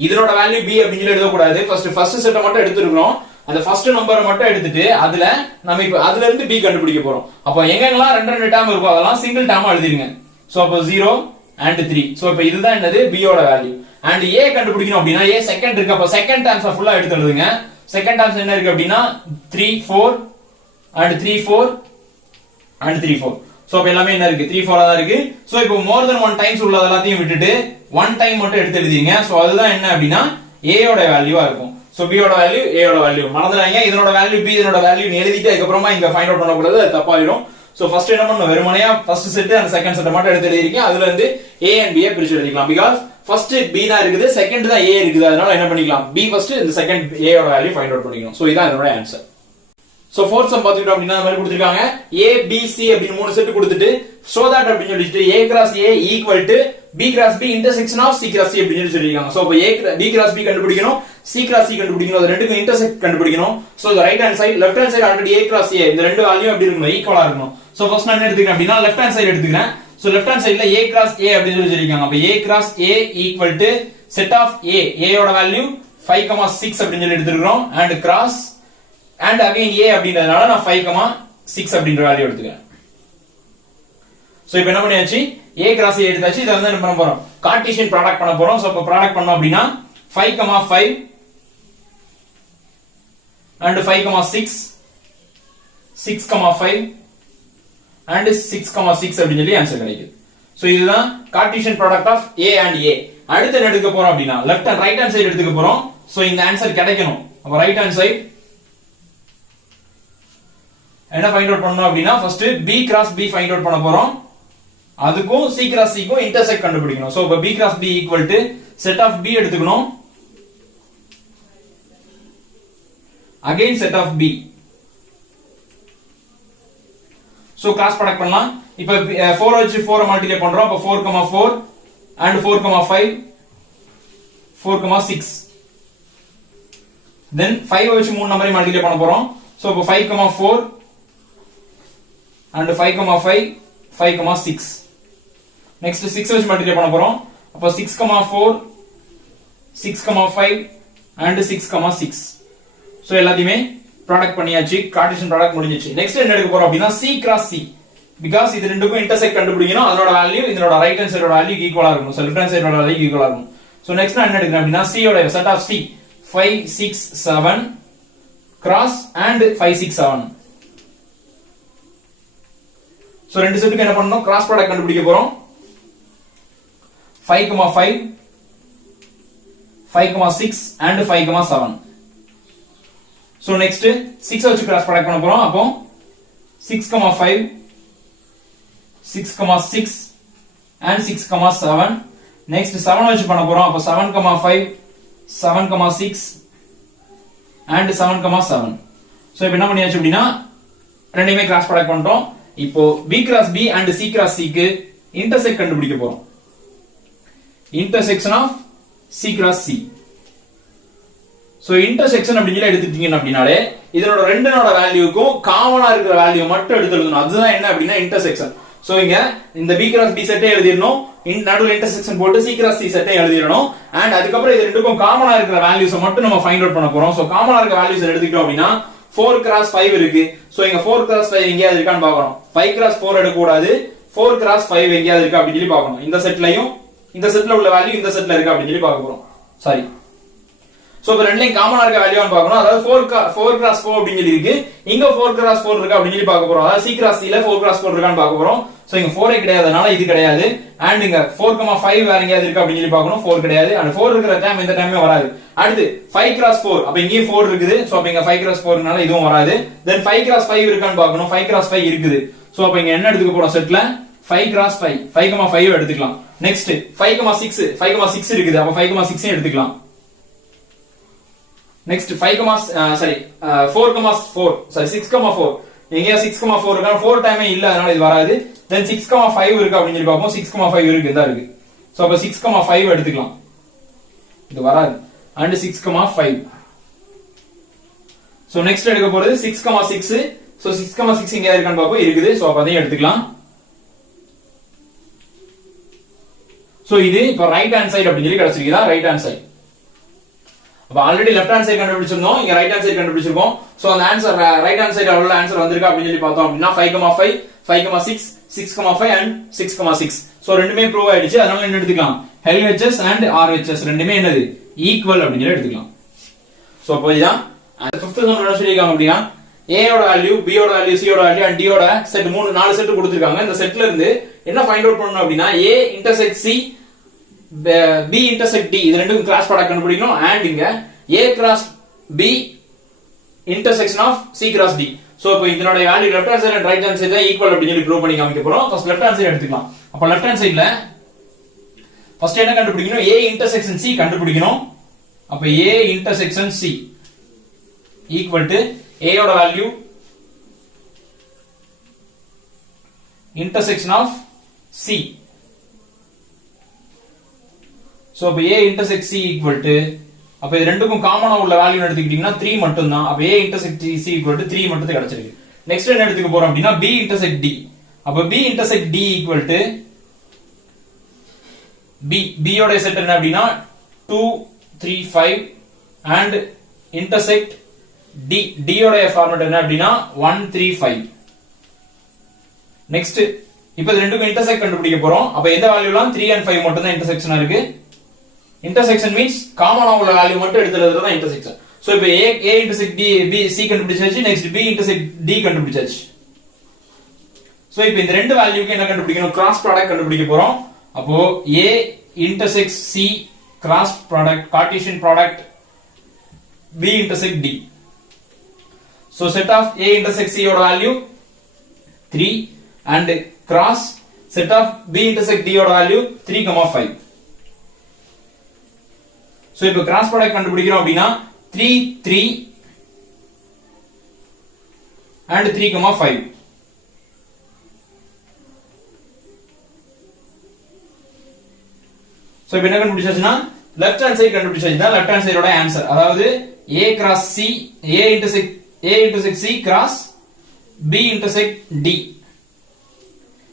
இதனோட வேல்யூ b அப்படினு எழுத கூடாது. ஃபர்ஸ்ட் செட்டை மட்டும் எடுத்துறோம். அந்த ஃபர்ஸ்ட் நம்பரை மட்டும் எடுத்துட்டு அதுல நம்ம இப்ப அதுல இருந்து b கண்டுபிடிக்க போறோம். அப்ப எங்கெங்கலாம் ரெண்டு டேர்ம் இருக்கோ அதெல்லாம் சிங்கிள் டேர்மா எழுதிருங்க. சோ அப்ப 0 and 3. சோ இப்ப இதுதான் என்னது? b யோட வேல்யூ. and a கண்டுபிடிக்கணும் அப்படினா a செகண்ட் இருக்கு. அப்ப செகண்ட் டேர்ம்ஸ் ஃபுல்லா எடுத்து எழுதுங்க. செகண்ட் டேர்ம்ஸ் என்ன இருக்கு அப்படினா 3 4 and 3 4 and 3 4. சோ அப்ப எல்லாமே என்ன இருக்கு? 3 4 ஆ தான் இருக்கு. சோ இப்போ மோர் தென் 1 டைம்ஸ் உள்ள எல்லாத்தையும் விட்டுட்டு 1 டைம் மட்டும் எடுத்து எழுதிங்க. சோ அதுதான் என்ன அப்படினா a யோட வேல்யூவா இருக்கும். சோ b யோட வேல்யூ a யோட வேல்யூ மறந்துடாதீங்க. இதனோட வேல்யூ b இதனோட வேல்யூ எழுதிட்டு அதுக்கு அப்புறமா இங்க ஃபைண்ட் அவுட் பண்ண கூடாது, அது தப்பாயிடும். சோ ஃபர்ஸ்ட் என்ன பண்ணனும்? வெறுமனையா first set and second set மட்டும் எடுத்து எழுதிருக்கீங்க. அதுல இருந்து a and b பிரிச்சு எழுதிக்கலாம். பிகாஸ் ஃபர்ஸ்ட் b தான் இருக்குது, செகண்ட் தான் a இருக்குது. அதனால என்ன பண்ணிக்கலாம்? b ஃபர்ஸ்ட், இந்த செகண்ட் a யோட வேல்யூ ஃபைண்ட் அவுட் பண்ணிக்கணும். சோ இதான் இதோட ஆன்சர். சோ ஃபோர்த் சம் பாத்துக்கிட்டோம் அப்படினா இந்த மாதிரி கொடுத்திருக்காங்க. a b c அப்படினு மூணு செட் கொடுத்துட்டு so that அப்படினு சொல்லிட்டு a cross a equal to b cross b intersection of c cross c அப்படினு சொல்லிருக்காங்க. சோ அப்ப a b கிராஸ் b கண்டுபிடிக்கணும், c கிராஸ் c கண்டுபிடிக்கணும். அது ரெண்டுக்கும் இன்டர்செக்ட் கண்டுபிடிக்கணும். So the right hand side left hand side already a cross a இந்த ரெண்டு வேல்யூ எப்படி இருக்கணும்? ஈக்குவலா இருக்கணும். சோ ஃபர்ஸ்ட் நான் என்ன எடுத்துக்கிறேன் அப்படினா லெஃப்ட் ஹேண்ட் சைடு எடுத்துக்கிறேன். சோ லெஃப்ட் ஹேண்ட் சைடுல a கிராஸ் a அப்படினு சொல்லிருக்காங்க. அப்ப a cross a equal to set of a யோட வேல்யூ 5,6 அப்படினு சொல்லி எடுத்துக்கிறோம். and cross and again a அப்படின்றதனால நான் 5,6 அப்படின்ற வேல்யூ எடுத்துக்கிறேன். சோ இப்போ என்ன பண்ணியாச்சு? a கிராஸ் a எடுத்தாச்சு. இத வந்து என்ன பண்ண போறோம்? கார்ட்டீசியன் ப்ராடக்ட் பண்ண போறோம். சோ அப்ப ப்ராடக்ட் பண்ணோம் அப்படினா 5,5 and 5,6 6,5 and 6,6 அப்படினு சொல்லி ஆன்சர் கிடைக்குது. சோ இதுதான் Cartesian product of a and a. அடுத்து என்ன எடுக்க போறோம் அப்படினா left and right hand side எடுத்துக்க போறோம். சோ இந்த ஆன்சர் கிடைக்கணும். அப்ப ரைட் ஹேண்ட் சைடு என்ன ஃபைண்ட் அவுட் பண்ணனும் அப்படினா first b cross b find out பண்ண போறோம். அதுக்கும் c கிராஸ் c க்கும் இன்டர்செக்ட் கண்டுபிடிக்கணும். சோ இப்ப b cross b equal to set of b எடுத்துக்கணும். Again set of b. So cross product பண்ணலாம். இப்ப 4 வச்சு 4 மல்டிப்ளை பண்றோம். அப்ப 4,4 and 4,5 4,6. then 5 வச்சு மூணு நம்பரை மல்டிப்ளை பண்ண போறோம். சோ இப்ப 5,4 and 5,5 5,6. next 6 வச்சு மல்டிப்ளை பண்ண போறோம். அப்ப 6,4 6,5 and 6,6. சோ எல்லாத்தையுமே ப்ராடக்ட் பண்ணியாச்சு. கார்ட்டீசியன் ப்ராடக்ட் முடிஞ்சிச்சு. நெக்ஸ்ட் என்ன எடுக்க போறோம் அப்படினா c கிராஸ் c. பிகாஸ் இது ரெண்டுக்கும் இன்டர்செக்ட் கண்டுபிடிக்கணும். அதோட வேல்யூ இதனோட ரைட் ஹேண்ட் சைடோட வேல்யூ ஈக்குவலா இருக்கும். சோ லெஃப்ட் ஹேண்ட் சைடோட வேல்யூ ஈக்குவலா இருக்கும். சோ நெக்ஸ்ட் நான் என்ன எடுக்கிறேன் அப்படினா c யோட set of c 5 6 7 cross and 5 6 7. So ரெண்டு செட்டுக்கு என்ன பண்ணனும்? கிராஸ் ப்ராடக்ட் கண்டுபிடிக்க போறோம். 5,5 5,6 and 5,7. சோ நெக்ஸ்ட் 6 வச்சு கிராஸ் ப்ராடக்ட் பண்ண போறோம். அப்போ 6,5 6,6 and 6,7. நெக்ஸ்ட் 7 வச்சு பண்ண போறோம். அப்போ 7,5 7,6 and 7,7. சோ இப்போ என்ன பண்ணியாச்சு அப்படினா ரெண்டையுமே கிராஸ் ப்ராடக்ட் பண்றோம். இப்போ b cross b and c cross c க்கு இன்டர்செக்ட் கண்டுபிடிக்க போறோம். Intersection of c cross c. So intersection அப்படிங்கல எடுத்துட்டீங்க அப்படினாலே இதனோட ரெண்டனோட வேல்யூக்கும் காமனா இருக்கிற வேல்யூ மட்டும் எடுத்து எழுதணும். அதுதான் என்ன அப்படினா இன்டர்செக்ஷன். சோ இங்க இந்த b கிராஸ் b செட்டை எழுதிரணும், நடுவுல இன்டர்செக்ஷன் போட்டு c கிராஸ் c செட்டை எழுதிரணும். அண்ட் அதுக்கு அப்புறம் இது ரெண்டுக்கும் காமனா இருக்கிற வேல்யூஸ் மட்டும் நம்ம ஃபைண்ட் அவுட் பண்ண போறோம். சோ காமனா இருக்கிற வேல்யூஸ் எடுத்துக்கிட்டோம் அப்படினா 4 கிராஸ் 5 இருக்கு. சோ இங்க 4 கிராஸ் 5 எங்கயாவது இருக்கான்னு பார்க்கணும். 5 கிராஸ் 4 எடுக்க கூடாது, 4 கிராஸ் 5 எங்கயாவது இருக்கா அப்படி சொல்லி பார்க்கணும். இந்த செட்லயும் இந்த செட்ல உள்ள வேல்யூ இந்த செட்ல இருக்கா அப்படி சொல்லி பார்க்க போறோம். சாரி, சோ இப்ப ரெண்டுலயும் காமனா இருக்க வேல்யூன்னு பார்க்கணும். அதாவது 4 கிராஸ் 4 அப்படின்னு சொல்லி இருக்கு, இங்க 4 கிராஸ் 4 இருக்கா அப்படின்னு சொல்லி பார்க்க போறோம். அதாவது c கிராஸ் c ல 4 கிராஸ் 4 இருக்கான்னு பார்க்க போறோம். சோ இங்க 4 கிடையாதுனால இது கிடையாது. அண்ட் இங்க 4,5 வேற எங்கயாவது இருக்கா அப்படின்னு சொல்லி பார்க்கணும். 4 கிடையாது. அண்ட் 4 இருக்கிற டைம் இந்த டைமே வராது. அடுத்து 5 கிராஸ் 4, அப்ப இங்கேயும் 4 இருக்குது. சோ அப்ப இங்க 5 கிராஸ் 4னால இதுவும் வராது. தென் 5 கிராஸ் 5 இருக்கான்னு பார்க்கணும். 5 கிராஸ் 5 இருக்குது. சோ அப்ப இங்க என்ன எடுத்துக்க போறோம் செட்ல 5 கிராஸ் 5, 5,5 எடுத்துக்கலாம். நெக்ஸ்ட் 5,6, 5,6 இருக்குது. அப்ப 5,6 எடுத்துக்கலாம். நெக்ஸ்ட் 6,4 எங்க 6,4 இருக்கா, 4 டைமே இல்ல அதனால இது வராது. தென் 6,5 இருக்கு அப்படின்னு சொல்லி பார்ப்போம். 6,5 இருக்கு, இதா இருக்கு. சோ அப்ப 6,5 எடுத்துக்கலாம், இது வராது. அண்ட் 6,5. சோ நெக்ஸ்ட் எடுக்க போறது 6,6. சோ 6,6 எங்க இருக்கான்னு பார்ப்போம், இருக்குது. சோ அப்ப அதையும் எடுத்துக்கலாம். சோ இது இப்ப ரைட் ஹேண்ட் சைடு அப்படின்னு சொல்லி கிடைச்சிருக்குதா, ரைட் ஹேண்ட் சைடு. அப்ப ஆல்ரெடி லெஃப்ட் ஹேண்ட் சைடு கண்டுபிடிச்சிருந்தோம், இங்க ரைட் ஹேண்ட் சைடு கண்டுபிடிச்சிருக்கோம். சோ அந்த ஆன்சர் ரைட் ஹேண்ட் சைடு உள்ள ஆன்சர் வந்திருக்கா அப்படின்னு சொல்லி பார்த்தோம் அப்படினா 5,5, 5,6, 6,5 and 6,6. சோ ரெண்டுமே ப்ரூவ் ஆயிடுச்சு. அதனால என்ன எடுத்துக்கலாம், LHS and RHS ரெண்டுமே என்னது ஈக்குவல் அப்படின்னு சொல்லி எடுத்துக்கலாம். சோ அப்போ இதான் அந்த 5th சம் என்ன சொல்லிருக்காங்க அப்படினா A யோட வேல்யூ, B யோட வேல்யூ, C யோட வேல்யூ and D யோட செட் 4 செட் கொடுத்திருக்காங்க. இந்த செட்ல இருந்து என்ன ஃபைண்ட் அவுட் பண்ணனும் அப்படினா A intersect C, B intersect D, இது ரெண்டுக்கும் கிராஸ் ப்ராடக்ட் கண்டுபிடிக்கணும். அண்ட் இங்க A cross B intersection of C cross D. So இப்போ இதனோட value left hand side and right hand side equal அப்படி சொல்லி ப்ரூவ் பண்ணி காமிக்க போறோம். ஃபர்ஸ்ட் லெஃப்ட் ஹேண்ட் சைடு எடுத்துக்கலாம். அப்ப லெஃப்ட் ஹேண்ட் சைடுல ஃபர்ஸ்ட் என்ன கண்டுபிடிக்கணும், A intersection C கண்டுபிடிக்கணும். அப்ப A intersection C equal to A யோட value intersection of C. So அப்ப A intersect C equal to, அப்ப இது ரெண்டுக்கும் காமனா உள்ள வேல்யூ எடுத்துக்கிட்டீங்கன்னா 3 மட்டும் தான். அப்ப A intersect C equal to 3 மட்டும் கிடைச்சிருக்கு. நெக்ஸ்ட் என்ன எடுத்துக்க போறோம் அப்படினா B intersect D. அப்ப B intersect D equal to B யோட செட் என்ன அப்படினா 2 3 5 and intersect D யோட ஃபார்மட் என்ன அப்படினா 1 3 5. நெக்ஸ்ட் இப்போ இது ரெண்டுக்கும் இன்டர்செக்ட் கண்டுபிடிக்க போறோம். அப்ப எந்த வேல்யூலாம் 3 and 5 மட்டும் தான் இன்டர்செக்ஷனா இருக்கு. இன்டர்செக்ஷன் மீன்ஸ் காமனா உள்ள வேல்யூ மட்டும் எடுத்துறது தான் இன்டர்செக்ஷன். சோ இப்போ A intersect D, B C கண்டுபிடிச்சாச்சு. நெக்ஸ்ட் B intersect D கண்டுபிடிச்சாச்சு. சோ இப்போ இந்த ரெண்டு வேல்யூக்கு என்ன கண்டுபிடிக்கணும், கிராஸ் ப்ராடக்ட் கண்டுபிடிக்க போறோம். அப்போ A intersect C cross product, Cartesian product B intersect D. So set of A intersect C யோட value 3 and cross set of B intersect D யோட வேல்யூ 3,5. சோ இப்போ கிராஸ் ப்ராடக்ட் கண்டுபிடிக்கிறோம் அப்படினா 3 3 and 3,5. சோ இப்போ என்ன கண்டுபிடிச்சாச்சுனா லெஃப்ட் ஹேண்ட் சைடு கண்டுபிடிச்சாச்சு தான் லெஃப்ட் ஹேண்ட் சைடோட ஆன்சர். அதாவது A cross C, A intersect C cross B intersect D.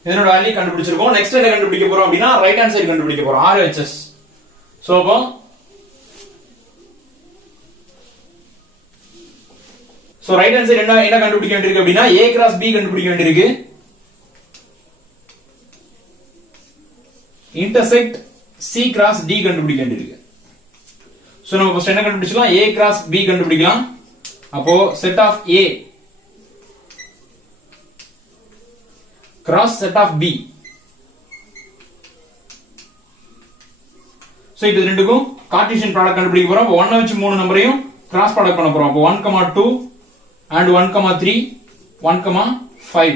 இதனோட வேல்யூ கண்டுபிடிச்சிருக்கோம். நெக்ஸ்ட் என்ன கண்டுபிடிக்க போறோம் அப்படினா ரைட் ஹேண்ட் சைடு கண்டுபிடிக்க போறோம், RHS. சோ அப்போ சோ ரைட் ஹேண்ட் சைடு என்ன கண்டுபிடிக்க வேண்டியிருக்கு அப்படினா A cross B கண்டுபிடிக்க வேண்டியிருக்கு. intersect C cross D கண்டுபிடிக்க வேண்டியிருக்கு. சோ நம்ம ஃபர்ஸ்ட் என்ன கண்டுபிடிச்சலாம், A cross B கண்டுபிடிக்கலாம். அப்போ set of A cross set of B. So இப்போ இது ரெண்டுக்கும் கார்ட்டீசியன் ப்ராடக்ட் கண்டுபிடிக்க போறோம். அப்போ 1 வச்சு மூணு நம்பரையும் கிராஸ் ப்ராடக்ட் பண்ண போறோம். அப்போ 1,2 and 1,3 1,5.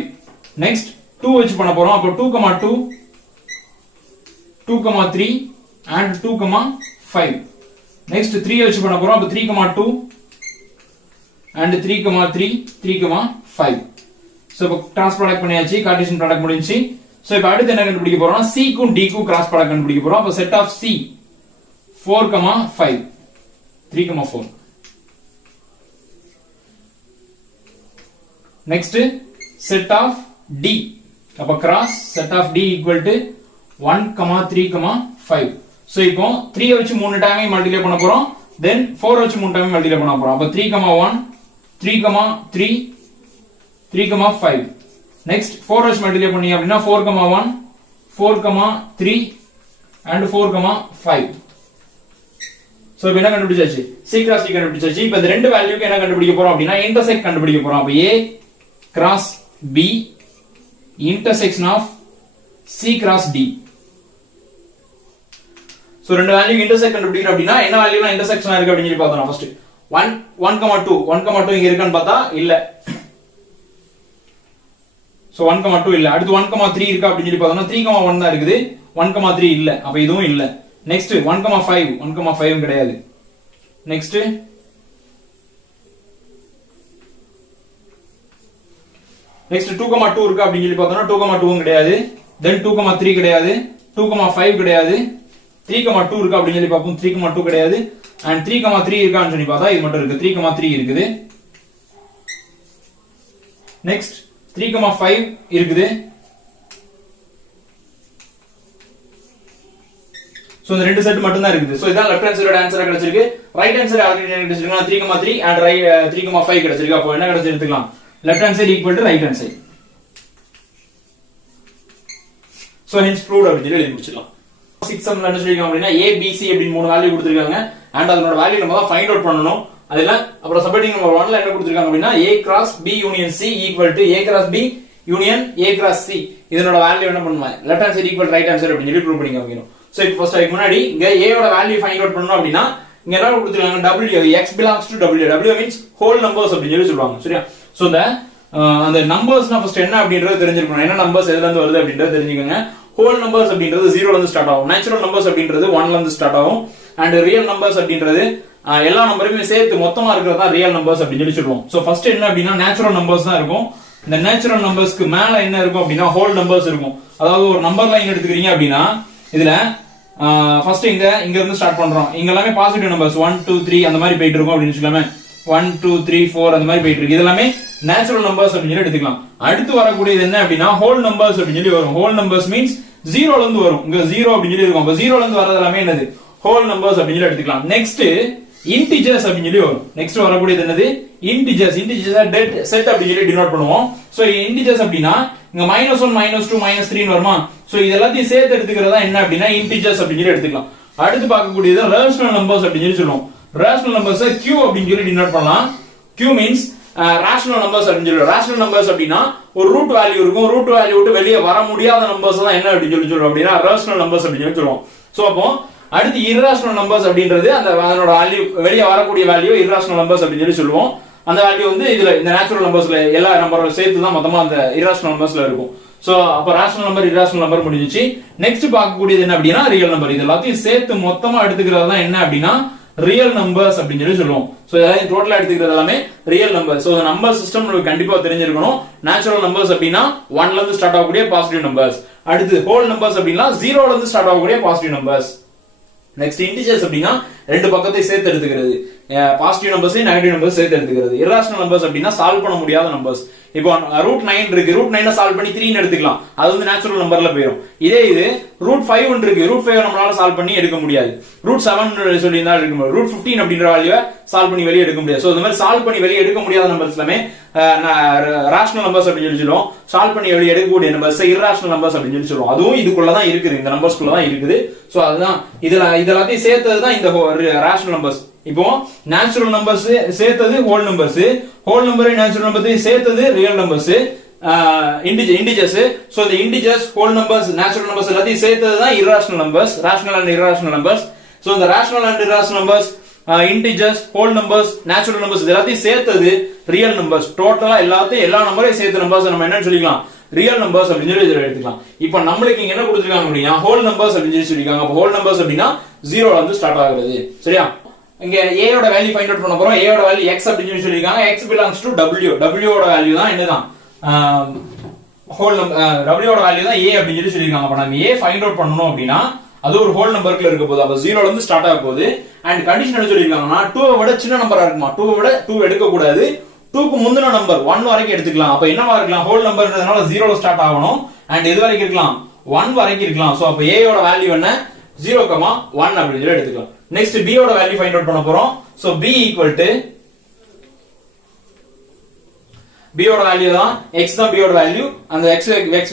நெக்ஸ்ட் 2 வச்சு பண்ண போறோம். அப்போ 2,2 2,3 and 2,5. நெக்ஸ்ட் 3 வச்சு பண்ண போறோம். அப்போ 3,2 and 3,3 3,5. சோ இப்போ கிராஸ் ப்ராடக்ட் பண்ணியாச்சு, கார்ட்டீசியன் ப்ராடக்ட் முடிஞ்சி. சோ இப்போ அடுத்து என்ன கண்டுபிடிக்க போறோம்னா C க்கும் D க்கும் கிராஸ் ப்ராடக்ட் கண்டுபிடிக்க போறோம். அப்ப set of C 4,5 3,4. Next set of D அப்ப cross set of D equal to 1, 3, 5. So இப்போ 3 வச்சு 3 டைம் மல்டிப்ளை பண்ண போறோம், தென் 4 வச்சு 3 டைம் மல்டிப்ளை பண்ண போறோம். அப்ப 3, 1, 3, 3, 3, 5. நெக்ஸ்ட் 4 வச்சு மல்டிப்ளை பண்ணி அப்படினா 4, 1, 4, 3 and 4, 5. சோ இப்போ என்ன கண்டுபிடிச்சாச்சு? C cross D கண்டுபிடிச்சாச்சு. இப்போ இந்த ரெண்டு வேல்யூக்கு என்ன கண்டுபிடிக்க போறோம் அப்படினா இன்டர்செக்ட் கண்டுபிடிக்க போறோம். அப்ப A cross B intersection of C cross D. So ரெண்டு வேல்யூ இன்டர்செக்ட் கண்டுபிடிக்கணும் அப்படினா என்ன வேல்யூலாம் இன்டர்செக்ஷனா இருக்கு அப்படினு சொல்லி பார்த்தோம். ஃபர்ஸ்ட் 1, 2 இங்க இருக்கான்னு பார்த்தா இல்ல. சோ 1, 2 இல்ல. அடுத்து 1, 3 இருக்கா அப்படினு சொல்லி பார்த்தோம்னா 3, 1 தான் இருக்குது. 1, 3 இல்ல. அப்ப இதுவும் இல்ல. நெக்ஸ்ட் 1, 5 கிடையாது. நெக்ஸ்ட் நெக்ஸ்ட் 2, 2 இருக்கா அப்படினு சொல்லி பார்த்தோம்னா 2, 2 கிடையாது. தென் 2, 3 கிடையாது. 2, 5 கிடையாது. 3, 2 இருக்கா அப்படினு சொல்லி பாப்போம். 3, 2 கிடையாது. and 3, 3 இருக்கான்னு சொல்லி பார்த்தா இது மட்டும் இருக்கு. 3, 3 இருக்குது. நெக்ஸ்ட் 3, 5 இருக்குது. சோ இந்த ரெண்டு செட் மட்டும் தான் இருக்குது. சோ இதான் லெஃப்ட் ஹேண்ட் சைடோட ஆன்சரா கிடைச்சிருக்கு. ரைட் ஹேண்ட் சைடு ஆல்ரெடி என்ன கிடைச்சிருக்குனா 3, 3 and 3, 5 கிடைச்சிருக்கு. அப்போ என்ன கிடைச்சு எடுத்துக்கலாம்? Left hand side equal to right hand side. So hence proved அப்படி சொல்லி எழுதி முடிச்சிடலாம். 6 சம்ல என்ன சொல்லிருக்காங்க அப்படினா A B C அப்படினு மூணு வேல்யூ கொடுத்திருக்காங்க. and அதனோட வேல்யூ நம்ம தான் ஃபைண்ட் அவுட் பண்ணனும். அதல அப்புறம் சப்ஹெட்டிங் நம்பர் 1ல என்ன கொடுத்திருக்காங்க அப்படினா A cross B union C equal to A cross B union A cross C. இதனோட வேல்யூ என்ன பண்ணுவாங்க? Left hand side equal right hand side அப்படி சொல்லி ப்ரூவ் பண்ணிக்கலாம். சோ இப்போ ஃபர்ஸ்ட் அதுக்கு முன்னாடி இங்க A ஓட வேல்யூ ஃபைண்ட் அவுட் பண்ணனும் அப்படினா இங்க என்ன கொடுத்திருக்காங்க? W x belongs to W. W means whole numbers அப்படி சொல்லி சொல்வாங்க. சரியா? சோ அந்த நம்பர்ஸ்னா ஃபர்ஸ்ட் என்ன அப்படின்றது தெரிஞ்சிருக்கணும். என்ன நம்பர்ஸ் எதுல இருந்து வருது அப்படின்றது தெரிஞ்சுக்கங்க. ஹோல் நம்பர்ஸ் அப்படின்றது 0ல இருந்து ஸ்டார்ட் ஆகும். நேச்சுரல் நம்பர்ஸ் அப்படின்றது 1ல இருந்து ஸ்டார்ட் ஆகும். அண்ட் ரியல் நம்பர்ஸ் அப்படின்றது எல்லா நம்பருமே சேர்த்து மொத்தமா இருக்கிறது தான் ரியல் நம்பர்ஸ் அப்படின்னு சொல்லி சொல்லுவோம். சோ ஃபர்ஸ்ட் என்ன அப்படின்னா நேச்சுரல் நம்பர்ஸ் தான் இருக்கும். இந்த நேச்சுரல் நம்பர்ஸ்க்கு மேல என்ன இருக்கும் அப்படின்னா ஹோல் நம்பர்ஸ் இருக்கும். அதாவது ஒரு நம்பர் லைன் எடுத்துக்கிறீங்க அப்படின்னா இதுல ஃபர்ஸ்ட் இங்க இருந்து ஸ்டார்ட் பண்றோம். இங்க எல்லாமே பாசிட்டிவ் நம்பர்ஸ் 1, 2, 3 அந்த மாதிரி போயிட்டு இருக்கும் அப்படின்னு சொல்லலாமே. 1, 2, 3, 4 அந்த மாதிரி போயிட்டு இருக்கு. இது எல்லாமே நேச்சுரல் நம்பர்ஸ் அப்படின்னு சொல்லி எடுத்துக்கலாம். அடுத்து வரக்கூடியது என்ன அப்படின்னா ஹோல் நம்பர்ஸ் அப்படின்னு சொல்லி வரும். ஹோல் நம்பர்ஸ் மீன்ஸ் 0ல இருந்து வரும். இங்க 0 அப்படின்னு சொல்லி இருக்கும். அப்ப 0ல இருந்து வரது எல்லாமே என்னது? ஹோல் நம்பர்ஸ் அப்படின்னு சொல்லி எடுத்துக்கலாம். நெக்ஸ்ட் இன்டிஜர்ஸ் அப்படின்னு சொல்லி வரும். நெக்ஸ்ட் வரக்கூடியது என்னது? இன்டிஜர்ஸ். இன்டிஜர்ஸ் டெட் செட் அப்படின்னு சொல்லி டினோட் பண்ணுவோம். சோ இன்டிஜர்ஸ் அப்படின்னா இங்க -1, -2, -3 வருமா? சோ இது எல்லாத்தையும் சேர்த்து எடுத்துக்கிறதா என்ன அப்படின்னா இன்டிஜர்ஸ் அப்படின்னு சொல்லி எடுத்துக்கலாம். அடுத்து பார்க்கக்கூடியது ரேஷனல் நம்பர்ஸ் அப்படின்னு சொல்லி சொல்லுவோம். ரேஷனல் நம்பர்ஸ் Q அப்படின்னு சொல்லி டினோட் பண்ணலாம். Q மீன்ஸ் ரேஷனல் நம்பர்ஸ் அப்படின்னு சொல்லுவோம். ரேஷனல் நம்பர்ஸ் அப்படின்னா ஒரு ரூட் வேல்யூ இருக்கும். ரூட் வேல்யூ விட்டு வெளியே வர முடியாத நம்பர்ஸ் தான் என்ன அப்படின்னு சொல்லி சொல்லுவோம் அப்படின்னா ரேஷனல் நம்பர்ஸ் அப்படின்னு சொல்லி சொல்லுவோம். சோ அப்போ அடுத்து irrational numbers அப்படின்றது அதனோட வேல்யூ வெளியே வரக்கூடிய வேல்யூ irrational numbers அப்படின்னு சொல்லி சொல்லுவோம். அந்த வேல்யூ வந்து இதுல இந்த நேச்சுரல் நம்பர்ஸ்ல எல்லா நம்பரும் சேர்த்து தான் மொத்தமா அந்த irrational numbersல இருக்கும். சோ அப்ப ரேஷனல் நம்பர் irrational நம்பர் முடிஞ்சிச்சு. நெக்ஸ்ட் பார்க்கக்கூடியது என்ன அப்படின்னா ரியல் நம்பர். இது எல்லாத்தையும் சேர்த்து மொத்தமா எடுத்துக்கிறது தான் என்ன அப்படின்னா ரியல் நம்பர்ஸ் அப்படின்னு சொல்லி சொல்லுவோம். சோ எல்லாத்தையும் டோட்டலா எடுத்துக்கிறது எல்லாமே ரியல் நம்பர். சோ இந்த நம்பர் சிஸ்டம் உங்களுக்கு கண்டிப்பா தெரிஞ்சிருக்கணும். நேச்சுரல் நம்பர்ஸ் அப்படின்னா 1ல இருந்து ஸ்டார்ட் ஆகக்கூடிய பாசிட்டிவ் நம்பர்ஸ். அடுத்து ஹோல் நம்பர்ஸ் அப்படின்னா 0ல இருந்து ஸ்டார்ட் ஆகக்கூடிய பாசிட்டிவ் நம்பர்ஸ். நெக்ஸ்ட் இன்டிஜர்ஸ் அப்படின்னா ரெண்டு பக்கத்தையும் சேர்த்து எடுத்துக்கிறது. பாசிட்டிவ் நம்பர்ஸ் நெகட்டிவ் நம்பர்ஸ் சேர்த்து எடுத்துக்கிறது. irrational நம்பர்ஸ் அப்படின்னா சால்வ் பண்ண முடியாத நம்பர்ஸ். இப்போ √9 இருக்கு. √9 சால்வ் பண்ணி 3 எடுத்துக்கலாம். அது வந்து நேச்சுரல் நம்பர்ல போயிடும். இதே இது √5 இருக்கு. √5 நம்மளால சால்வ் பண்ணி எடுக்க முடியாது. √7 சொல்லி இருந்தா எடுக்க முடியாது. √15 அப்படின்ற வேல்யூவை சால்வ் பண்ணி வெளியே எடுக்க முடியாது. சோ இந்த மாதிரி சால்வ் பண்ணி வெளியே எடுக்க முடியாத நம்பர்ஸ் எல்லாமே ரேஷனல் நம்பர்ஸ் அப்படின்னு சொல்லி சொல்லுவோம். சால்வ் பண்ணி வெளியே எடுக்கக்கூடிய நம்பர்ஸ் irrational நம்பர்ஸ் அப்படின்னு சொல்லி சொல்லுவோம். அதுவும் இதுக்குள்ளதான் இருக்குது. இந்த நம்பர்ஸ்குள்ள தான் இருக்குது. சோ அதுதான் இதெல்லாத்தையும் சேர்த்ததுதான் இந்த ரேஷனல் நம்பர்ஸ். இப்போ நேச்சுரல் நம்பர்ஸ் சேர்த்தது whole numbers. Whole number natural numbers சேர்த்தது ரியல் நம்பர்ஸ். இன்டிஜர்ஸ். சோ இந்த integers whole numbers natural numbers எல்லாத்தையும் சேர்த்தது தான் irrational numbers. Rational and irrational numbers. So இந்த rational and irrational numbers integers whole numbers natural numbers எல்லாத்தையும் சேர்த்தது ரியல் நம்பர்ஸ். டோட்டலா எல்லா நம்பரையும் சேர்த்த நம்பர்ஸ் நம்ம என்ன சொல்லிக்கலாம்? ரியல் நம்பர்ஸ் அப்படின்னு சொல்லி எடுத்துக்கலாம். இப்போ நம்மளுக்கு இங்க என்ன கொடுத்திருக்காங்க அப்படின்னா ஹோல் நம்பர்ஸ் அப்படின்னு சொல்லி சொல்லிருக்காங்க. அப்ப ஹோல் நம்பர்ஸ் அப்படின்னா 0ல இருந்து ஸ்டார்ட் ஆகுது. சரியா? இங்க a ஓட வேல்யூ ஃபைண்ட் அவுட் பண்ண போறோம். a ஓட வேல்யூ x அப்படின்னு சொல்லி சொல்லிருக்காங்க. x belongs to w. w ஓட வேல்யூ தான் என்னதான் ஹோல் நம்பர். w ஓட வேல்யூ தான் a அப்படின்னு சொல்லி சொல்லிருக்காங்க. அப்ப நம்ம a ஃபைண்ட் அவுட் பண்ணனும் அப்படின்னா அது ஒரு ஹோல் நம்பர்க்குள்ள இருக்க போகுது. அப்ப 0ல இருந்து ஸ்டார்ட் ஆக போகுது. அண்ட் கண்டிஷன் என்ன சொல்லிருக்காங்கன்னா 2 விட சின்ன நம்பரா இருக்குமா? 2 விட 2 எடுக்க கூடாது. 2க்கு முந்தின நம்பர் 1 வரைக்கும் எடுத்துக்கலாம். அப்ப என்னவா இருக்கலாம், ஹோல் நம்பர்ன்றதுனால 0ல ஸ்டார்ட் ஆகணும். அண்ட் எது வரைக்கும் இருக்கலாம், 1 வரைக்கும் இருக்கலாம். சோ அப்ப a யோட வேல்யூ என்ன, 0,1 அப்படின்னு சொல்லி எடுத்துக்கலாம். நெக்ஸ்ட் b யோட வேல்யூ ஃபைண்ட் அவுட் பண்ண போறோம். So b equal to b யோட வேல்யூ தான் x தான் b யோட வேல்யூ. அந்த x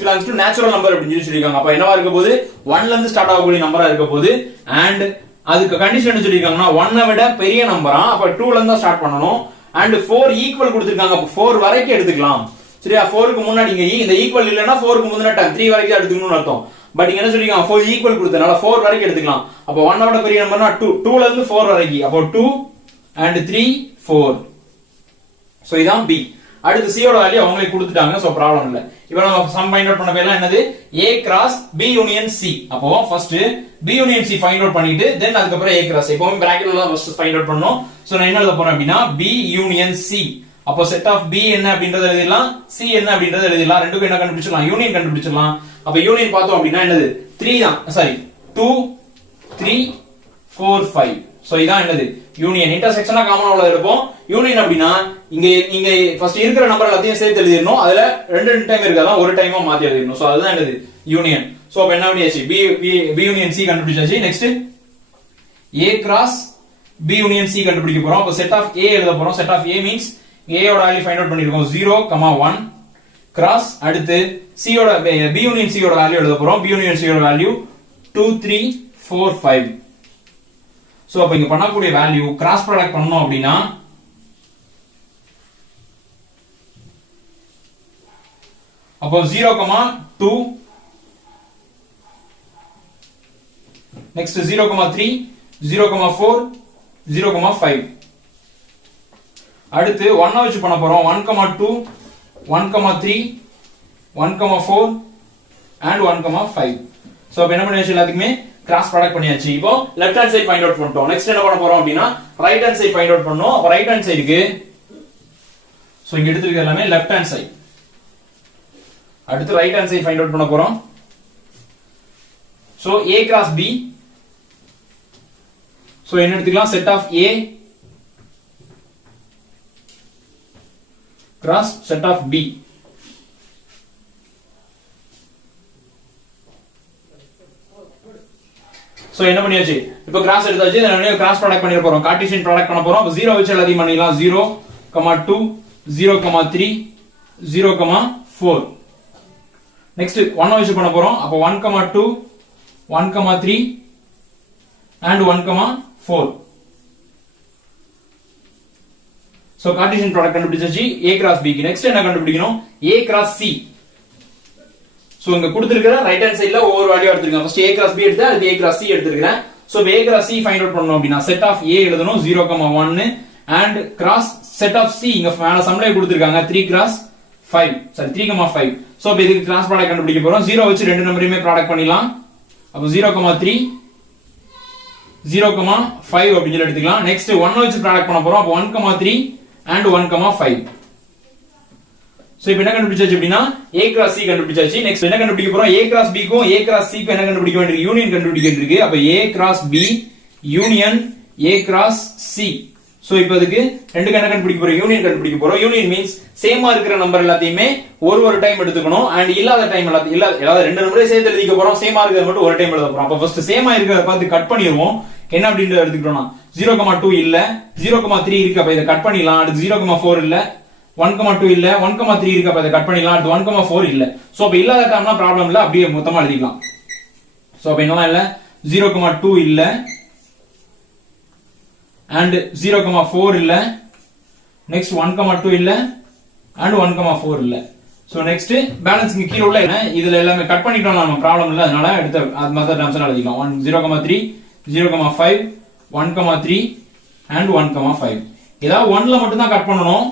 belongs to natural number அப்படின்னு சொல்லி சொல்லிருக்காங்க. அப்ப என்னவா இருக்க போகுது, 1ல இருந்து ஸ்டார்ட் ஆகக்கூடிய நம்பரா இருக்க போகுது. அண்ட் அதுக்கு கண்டிஷன் என்ன சொல்லிருக்காங்கன்னா 1 விட பெரிய நம்பரா, அப்ப 2ல இருந்து ஸ்டார்ட் பண்ணனும். அண்ட் 4 ஈக்குவல் கொடுத்திருக்காங்க. அப்ப 4 வரைக்கும் எடுத்துக்கலாம். சரியா, 4க்கு முன்னாடி இங்க இந்த ஈக்குவல் இல்லனா 4க்கு முன்னாடி 3 வரைக்கும் எடுத்துக்கணும்னு அர்த்தம். பட் இங்க என்ன சொல்லிருக்காங்க, 4 ஈக்குவல் கொடுத்தனால 4 வரைக்கும் எடுத்துக்கலாம். அப்ப 1 விட பெரிய நம்பர்னா 2ல இருந்து 4 வரைக்கும். அப்ப 2 and 3 4. சோ இதான் b. அடுத்து c யோட வேல்யூ அவங்களே கொடுத்துட்டாங்க. சோ ப்ராப்ளம் இல்ல. இப்போ நம்ம சம் ஃபைண்ட் அவுட் பண்ண பேர்லாம் என்னது, a cross b union c. அப்போ first b union c find out பண்ணிட்டு தென் அதுக்கு அப்புறம் a cross. இப்போ பிராக்கெட்ல தான் ஃபர்ஸ்ட் ஃபைண்ட் அவுட் பண்ணனும். சோ நான் என்ன எழுத போறேன் அப்படினா b union c. அப்போ செட் ஆஃப் b என்ன அப்படிங்கறத எழுதிடலாம், c என்ன அப்படிங்கறத எழுதிடலாம். ரெண்டுக்கும் என்ன கண்டுபிடிச்சிடலாம், யூனியன் கண்டுபிடிச்சிடலாம். அப்ப யூனியன் பார்த்தோம் அப்படினா என்னது, 3 தான். சாரி 2 3 4 5. சோ இதான் என்னது யூனியன். இன்டர்செக்ஷனா காமனா உள்ள இருப்போம். யூனியன் அப்படினா இங்க ஃபர்ஸ்ட் இருக்கிற நம்பர் எல்லாத்தையும் சேர்த்து எழுதிரணும். அதுல ரெண்டு டைம் இருக்கறதா ஒரு டைமா மாத்தி எழுதிரணும். சோ அதுதான் என்னது யூனியன். சோ அப்ப என்ன பண்ணியாச்சு, b யூனியன் c கண்டுபிடிச்சாச்சு. நெக்ஸ்ட் a cross b union c கண்டுபிடிக்க போறோம். அப்ப செட் ஆஃப் a எழுத போறோம். Set of a means a யோட வேல்யூ ஃபைண்ட் அவுட் பண்ணிருக்கோம் 0,1 cross. அடுத்து c யோட b யூனியன் c யோட வேல்யூ எழுத போறோம். b யூனியன் c யோட வேல்யூ 2 3 4 5. சோ அப்ப இங்க பண்ணக்கூடிய வேல்யூ கிராஸ் ப்ராடக்ட் பண்ணனும் அப்படினா அப்போ 0,2 next 0,3 0,4 0,5. அடுத்து 1 வச்சு பண்ண போறோம். 1,2 1,3 1,4 and 1,5. சோ அப்ப என்ன பண்ணியாச்சு, எல்லாத்துக்குமே கிராஸ் ப்ராடக்ட் பண்ணியாச்சு. இப்போ left hand side find out பண்ணிட்டோம். நெக்ஸ்ட் என்ன பண்ண போறோம் அப்படினா right hand side find out பண்ணனும். அப்ப ரைட் ஹேண்ட் சைடுக்கு சோ இங்க எடுத்துக்க எல்லாமே லெஃப்ட் ஹேண்ட் சைடு. அடுத்து right hand side find out பண்ண போறோம். So a cross b. So என்ன எடுத்துக்கலாம், set of a cross set of b. So என்ன பண்ணியாச்சு, இப்போ கிராஸ் எடுத்தாச்சு. நான் கிராஸ் ப்ராடக்ட் பண்ணிர போறோம், கார்ட்டீசியன் ப்ராடக்ட் பண்ண போறோம். அப்ப 0 வச்சு எல்லாத்தையும் பண்ணிடலாம். 0,2 0,3 0,4. நெக்ஸ்ட் 1 வச்சு பண்ண போறோம். அப்ப 1,2 1,3 and 1,4. சோ கார்ட்டீசியன் ப்ராடக்ட் கண்டுபிடிச்சாச்சு a cross b க்கு. நெக்ஸ்ட் என்ன கண்டுபிடிக்கணும், a cross c. சோ இங்க கொடுத்திருக்கிற ரைட் ஹேண்ட் சைடுல ஒவ்வொரு வேல்யூ எடுத்துக்கங்க. ஃபர்ஸ்ட் a cross b எடுத்து அதுக்கு a cross c எடுத்துக்கிறேன். So a cross c find out பண்ணனும் அப்படினா செட் ஆஃப் a எழுதணும் 0,1 and cross set of c இங்க மேல சம்ல கொடுத்திருக்காங்க 3 cross 5. சாரி 3,5. சோ அப்ப இதுக்கு கிராஸ் ப்ராடக்ட் கண்டுபிடிக்க போறோம். 0 வச்சு ரெண்டு நம்பரையுமே ப்ராடக்ட் பண்ணிடலாம். அப்ப 0,3 0,5 அப்படி சொல்லி எடுத்துக்கலாம். நெக்ஸ்ட் 1 வச்சு ப்ராடக்ட் பண்ண போறோம். அப்ப 1,3 and 1,5. சோ இப்போ என்ன கண்டுபிடிச்சாச்சு அப்படினா a cross c கண்டுபிடிச்சாச்சு. நெக்ஸ்ட் என்ன கண்டுபிடிக்க போறோம், a cross b க்கும் a cross c க்கும் என்ன கண்டுபிடிக்க வேண்டியது, யூனியன் கண்டுபிடிக்க வேண்டியிருக்கு. அப்ப a cross b union a cross c. So இப்போ அதுக்கு ரெண்டுக்கு என்ன கண்டுபிடிக்க போறோம், யூனியன் கண்டுபிடிக்க போறோம். யூனியன் மீன்ஸ் சேமா இருக்கிற நம்பர் எல்லாத்தையுமே ஒரு டைம் எடுத்துக்கணும். அண்ட் இல்லாத டைம் எல்லாத்தையும் அதாவது ரெண்டு நம்பரே சேர்த்து எழுதிக்க போறோம். சேமா இருக்கிறத மட்டும் ஒரு டைம் எழுத போறோம். அப்ப ஃபர்ஸ்ட் சேமா இருக்கிறத பார்த்து கட் பண்ணிடுவோம். என்ன அப்படின்றத எடுத்துக்கிட்டோம்னா 0,2 இல்ல 0,3 இருக்கு. அப்ப இத கட் பண்ணிடலாம். அடுத்து 0,4 இல்ல 1,2 இல்ல 1,3 இருக்கு. அப்ப இத கட் பண்ணிடலாம். அடுத்து 1,4 இல்ல. சோ அப்ப இல்லாத டைம்னா ப்ராப்ளம் இல்ல, அப்படியே மொத்தமா எழுதிக்கலாம். சோ அப்ப என்னலாம் இல்ல 0,2 இல்ல and 0,4 இல்ல, next 1,2 இல்ல and 1,4 இல்ல. சோ நெக்ஸ்ட் பேலன்ஸ் இங்க கீழ உள்ள என்ன இதுல எல்லாமே கட் பண்ணிட்டோம், நம்ம ப்ராப்ளம் இல்ல. அதனால அடுத்த அது மத்த டெர்ம்ஸ் எழுதிக்கலாம். 0,3 0,5 1,3 and 1,5. ஏதாவது 1ல மட்டும் தான் கட் பண்ணனும்.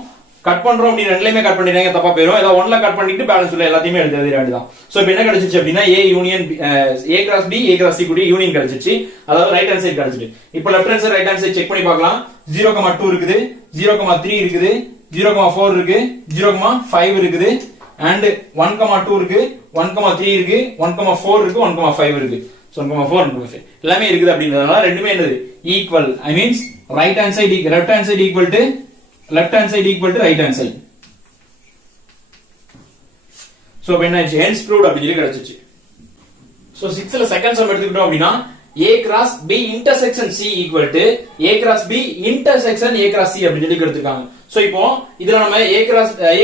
கட் பண்றோம் அப்படி ரெண்டுலயுமே கட் பண்ணிடுங்க, தப்பா போயிடும். ஏதாவது 1ல கட் பண்ணிட்டு பேலன்ஸ் உள்ள எல்லாத்தையுமே எழுத வேண்டியதுதான். சோ இப்போ என்ன கிடைச்சிச்சு அப்படினா a union a cross b a cross c கூடி யூனியன் கிடைச்சிச்சு. அதாவது ரைட் ஹேண்ட் சைடு கிடைச்சிட்டு. இப்போ left hand side right hand side check பண்ணி பார்க்கலாம். 0,2 இருக்குது 0,3 இருக்குது 0,4 இருக்கு 0,5 இருக்குது and 1,2 இருக்கு 1,3 இருக்கு 1,4 இருக்கு 1,5 இருக்கு. சோ 1,4 1,5 எல்லாமே இருக்குது அப்படின்றதுனால ரெண்டுமே என்னது equal. I means right hand side left hand side equal to left hand side equal to right hand side. So when I hence proved அப்படி சொல்லி கிடைச்சிச்சு. So 6th second sum எடுத்துக்கிட்டோம் அப்படினா A cross B intersection C equal to A cross B intersection A cross C அப்படி சொல்லி கொடுத்திருக்காங்க. So இப்போ இதுல நம்ம A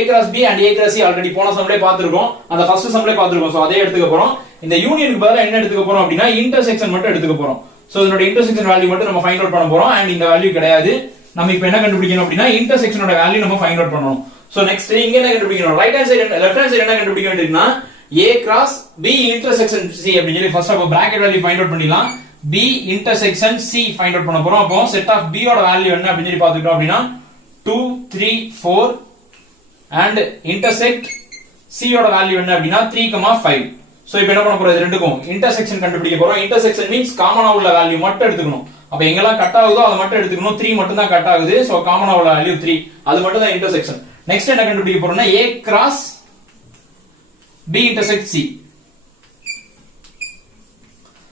cross B and A cross C already போன சம்லயே பார்த்திருக்கோம். அந்த ஃபர்ஸ்ட் சம்லயே பார்த்திருக்கோம். So அதே எடுத்துக்க போறோம். இந்த யூனியனுக்கு பதிலா என்ன எடுத்துக்க போறோம் அப்படினா intersection மட்டும் எடுத்துக்க போறோம். So இதனோட intersection வேல்யூ மட்டும் நம்ம ஃபைண்ட் அவுட் பண்ண போறோம். and இந்த வேல்யூ கிடையாது. நம்ம இப்போ என்ன கண்டுபிடிக்கணும் அப்படினா intersectionோட வேல்யூ நம்ம ஃபைண்ட் அவுட் பண்ணனும். So next இங்க என்ன கண்டுபிடிக்கணும்? Right hand side left hand side என்ன கண்டுபிடிக்க வேண்டியிருக்குனா A cross B intersection C அப்படி சொல்லி ஃபர்ஸ்ட் அப்ப bracket வேல்யூ ஃபைண்ட் அவுட் பண்ணிடலாம். B intersection C find out பண்ண போறோம். அப்போ செட் ஆஃப் B ஓட வேல்யூ என்ன அப்படி சொல்லி பாத்துட்டோம் அப்படினா 2 3 4 and intersect C ஓட வேல்யூ என்ன அப்படினா 3, 5. சோ இப்போ என்ன பண்ண போறோம்? இது ரெண்டுக்கும் இன்டர்செக்ஷன் கண்டுபிடிக்க போறோம். இன்டர்செக்ஷன் மீன்ஸ் காமனா உள்ள வேல்யூ மட்டும் எடுத்துக்கணும். அப்ப எங்கெல்லாம் கட் ஆகுதோ அதை மட்டும் எடுத்துக்கணும். 3 மட்டும் தான் கட் ஆகுது. சோ காமனா உள்ள வேல்யூ 3. அது மட்டும் தான் இன்டர்செக்ஷன். நெக்ஸ்ட் என்ன கண்டுபிடிக்க போறோம்னா A cross B intersect C.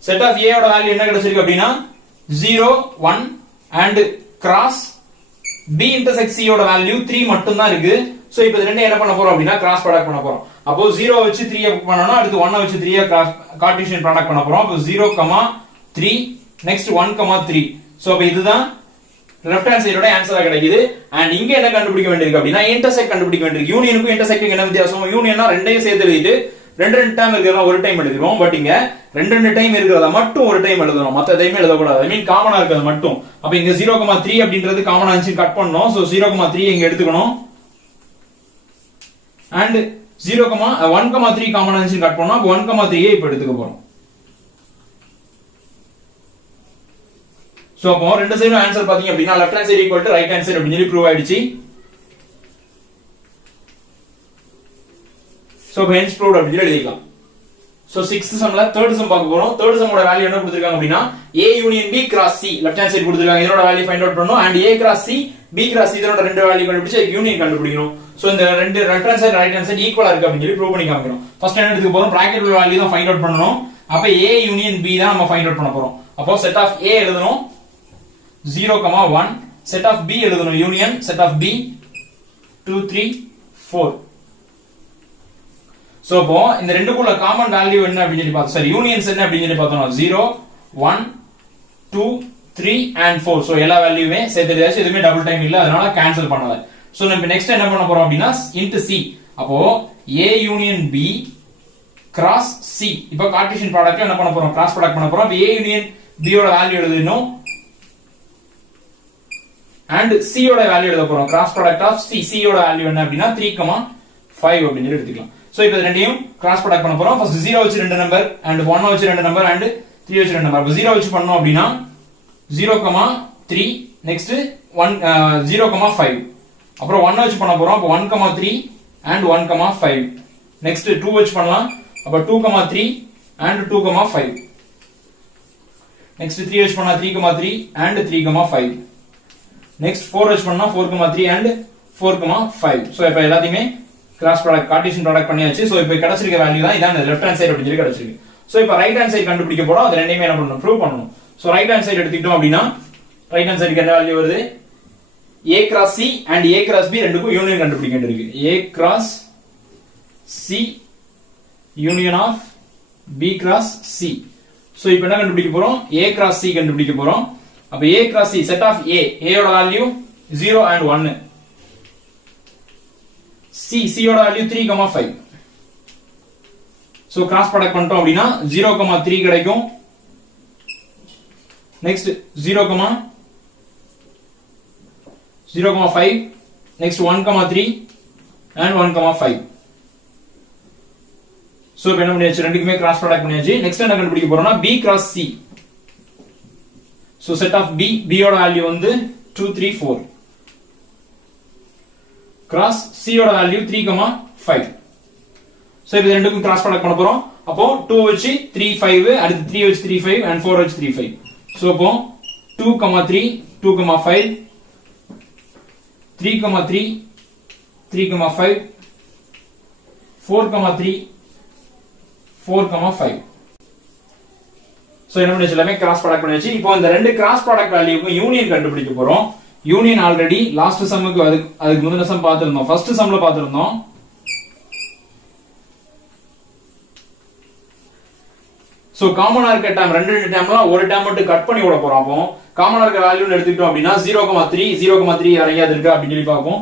Set of A ஓட வேல்யூ என்ன கிடைச்சிருக்கு அப்படினா 0 1 and cross B intersect C ஓட வேல்யூ 3 மட்டும் தான் இருக்கு. சோ இப்போ இது ரெண்டும் என்ன பண்ண போறோம் அப்படினா கிராஸ் ப்ராடக்ட் பண்ண போறோம். அப்போ 0 வச்சு 3 பண்ணனும். அடுத்து 1 வச்சு 3 கார்ட்டீசியன் ப்ராடக்ட் பண்ண போறோம். அப்போ 0, 3 next 1, 3. சோ அப்ப இதுதான் லெஃப்ட் ஹேண்ட் சைடோட ஆன்சரா கிடைக்குது. அண்ட் இங்க என்ன கண்டுபிடிக்க வேண்டியிருக்கு அப்படினா இன்டர்செக்ட் கண்டுபிடிக்க வேண்டியிருக்கு. யூனியனுக்கும் இன்டர்செக்டிங் என்ன வித்தியாசம்? யூனியன்னா ரெண்டையும் சேர்த்து எழுதிட்டு ரெண்டு டைம் இருக்கிறதா ஒரு டைம் எழுதுறோம். பட் இங்க ரெண்டு டைம் இருக்கிறதா மட்டும் ஒரு டைம் எழுதணும். மத்த டைம் எழுத கூடாது. ஐ மீன் காமனா இருக்கிறது மட்டும். அப்ப இங்க 0,3 அப்படின்றது காமனா இருந்துச்சு கட் பண்ணனும். சோ 0,3 இங்க எடுத்துக்கணும். அண்ட் 1,3 காமனா இருந்துச்சு கட் பண்ணனும். அப்ப 1,3 இப்ப எடுத்துக்க போறோம். சோ அப்போ ரெண்டு சைடும் ஆன்சர் பாத்தீங்க அப்படினா left hand side equal to right hand side அப்படி சொல்லி ப்ரூவ் ஆயிடுச்சு. சோ ஹென்ஸ் ப்ரூவ்ட் அப்படி சொல்லி எழுதிக்கலாம். சோ 6th சம்ல 3rd சம் பார்க்க போறோம். 3rd சமோட வேல்யூ என்ன கொடுத்திருக்காங்க அப்படினா A union B cross C left hand side கொடுத்திருக்காங்க. இதோட வேல்யூ ஃபைண்ட் அவுட் பண்ணனும். and A cross C B cross C இதோட ரெண்டு வேல்யூ கண்டுபிடிச்சு யூனியன் கண்டுபிடிக்கணும். சோ இந்த ரெண்டு left hand side right hand side ஈக்குவலா இருக்கு அப்படி சொல்லி ப்ரூவ் பண்ணி காமிக்கணும். ஃபர்ஸ்ட் என்ன எடுத்துக்க போறோம்? பிராக்கெட் வேல்யூ தான் ஃபைண்ட் அவுட் பண்ணனும். அப்ப A union B தான் நம்ம ஃபைண்ட் அவுட் பண்ண போறோம். அப்போ செட் ஆஃப் A எழுதணும் 0, 1 set of B எழுதணும் union set of B 2 3 4. So அப்போ இந்த ரெண்டுக்குள்ள காமன் வேல்யூ என்ன அப்படி சொல்லி பார்த்தோம். சரி யூனியன்ஸ் என்ன அப்படி சொல்லி பார்த்தோம் 0 1 2 3 and 4. சோ எல்லா வேல்யூவே சேர்த்துட்டாச்சு. எதுமே டபுள் டைம் இல்ல. அதனால கேன்சல் பண்ணல. சோ நம்ம நெக்ஸ்ட் என்ன பண்ண போறோம் அப்படினா into C. அப்போ A union B cross C. இப்போ கார்ட்டீசியன் ப்ராடக்ட்ல என்ன பண்ண போறோம்? கிராஸ் ப்ராடக்ட் பண்ண போறோம். அப்ப A union B ஓட வேல்யூ எழுதணும். and C ஓட வேல்யூ எழுத போறோம். Cross product of C. C ஓட வேல்யூ என்ன அப்படினா 3, 5 அப்படி சொல்லி எடுத்துக்கலாம். சோ இப்போ இது ரெண்டையும் கிராஸ் ப்ராடக்ட் பண்ண போறோம். ஃபர்ஸ்ட் 0 வச்சு ரெண்டு நம்பர் and 1 வச்சு ரெண்டு நம்பர் and 3 வச்சு ரெண்டு நம்பர். அப்ப 0 வச்சு பண்ணோம் அப்படினா 0, 3 நெக்ஸ்ட் 1 0, 5. அப்புறம் 1 வச்சு பண்ண போறோம். அப்ப 1, 3 and 1, 5. நெக்ஸ்ட் 2 வச்சு பண்ணலாம். அப்ப 2, 3 and 2, 5. நெக்ஸ்ட் 3 வச்சு பண்ணா 3, 3 and 3, 5. நெக்ஸ்ட் 4 வச்சு பண்ணா 4, 3 and 4, 5. சோ இப்போ எல்லாத்தையுமே கிராஸ் ப்ராடக்ட் கார்ட்டீசியன் ப்ராடக்ட் பண்ணியாச்சு. சோ இப்போ கிடைச்சிருக்க வேல்யூ தான் இதான் லெஃப்ட் ஹேண்ட் சைடு அப்படி சொல்லி கிடைச்சிருக்கு. சோ இப்போ ரைட் ஹேண்ட் சைடு கண்டுபிடிக்க போறோம். அது ரெண்டையுமே என்ன பண்ணனும்? ப்ரூவ் பண்ணனும். சோ ரைட் ஹேண்ட் சைடு எடுத்துக்கிட்டோம் அப்படினா ரைட் ஹேண்ட் சைடுக்கு என்ன வேல்யூ வருது? A cross C and A cross B ரெண்டுக்கும் யூனியன் கண்டுபிடிக்க வேண்டியிருக்கு. A cross C union of B cross C. So இப்போ என்ன கண்டுபிடிக்க போறோம்? A cross C கண்டுபிடிக்க போறோம். அப்ப A cross C set of A ஓட வேல்யூ 0 and 1. C ஓட வேல்யூ 3, 5. சோ கிராஸ் ப்ராடக்ட் பண்ணிட்டோம் அப்படினா 0, 3 கிடைக்கும். நெக்ஸ்ட் 0, 5. Next 1, 3 and 1, 5. சோ இப்போ என்ன பண்ணியாச்சு? ரெண்டுக்குமே கிராஸ் ப்ராடக்ட் பண்ணியாச்சு. நெக்ஸ்ட் என்ன கண்டுபிடிக்க போறோம்னா B cross C. So set of B ஓட வேல்யூ வந்து 2 3 4 cross C ஓட வேல்யூ 3, 5. சோ இது ரெண்டுக்கும் கிராஸ் ப்ராடக்ட் பண்ண போறோம். அப்போ 2 வச்சு 3 5 அடுத்து 3 வச்சு 3 5 and 4 வச்சு 3 5. சோ அப்போ 2, 3 2, 5 3, 3 3, 5 4, 3 4, 5. சோ என்ன பண்ணியாச்சு? எல்லாமே கிராஸ் ப்ராடக்ட் பண்ணியாச்சு. இப்போ இந்த ரெண்டு கிராஸ் ப்ராடக்ட் வேல்யூக்கும் யூனியன் கண்டுபிடிக்க போறோம். யூனியன் ஆல்ரெடி லாஸ்ட் சம்முக்கு அதுக்கு முந்தின சம் பார்த்திருந்தோம். ஃபர்ஸ்ட் சம்ல பார்த்திருந்தோம். சோ காமனா இருக்க டேர்ம் ரெண்டு டேர்ம்லாம் ஒரு டேர்ம் மட்டும் கட் பண்ணி விட போறோம். அப்போ காமனா இருக்க வேல்யூன்னு எடுத்துக்கிட்டோம் அப்படின்னா 0,3 இறங்கியது இருக்கு அப்படின்னு சொல்லி பார்ப்போம்.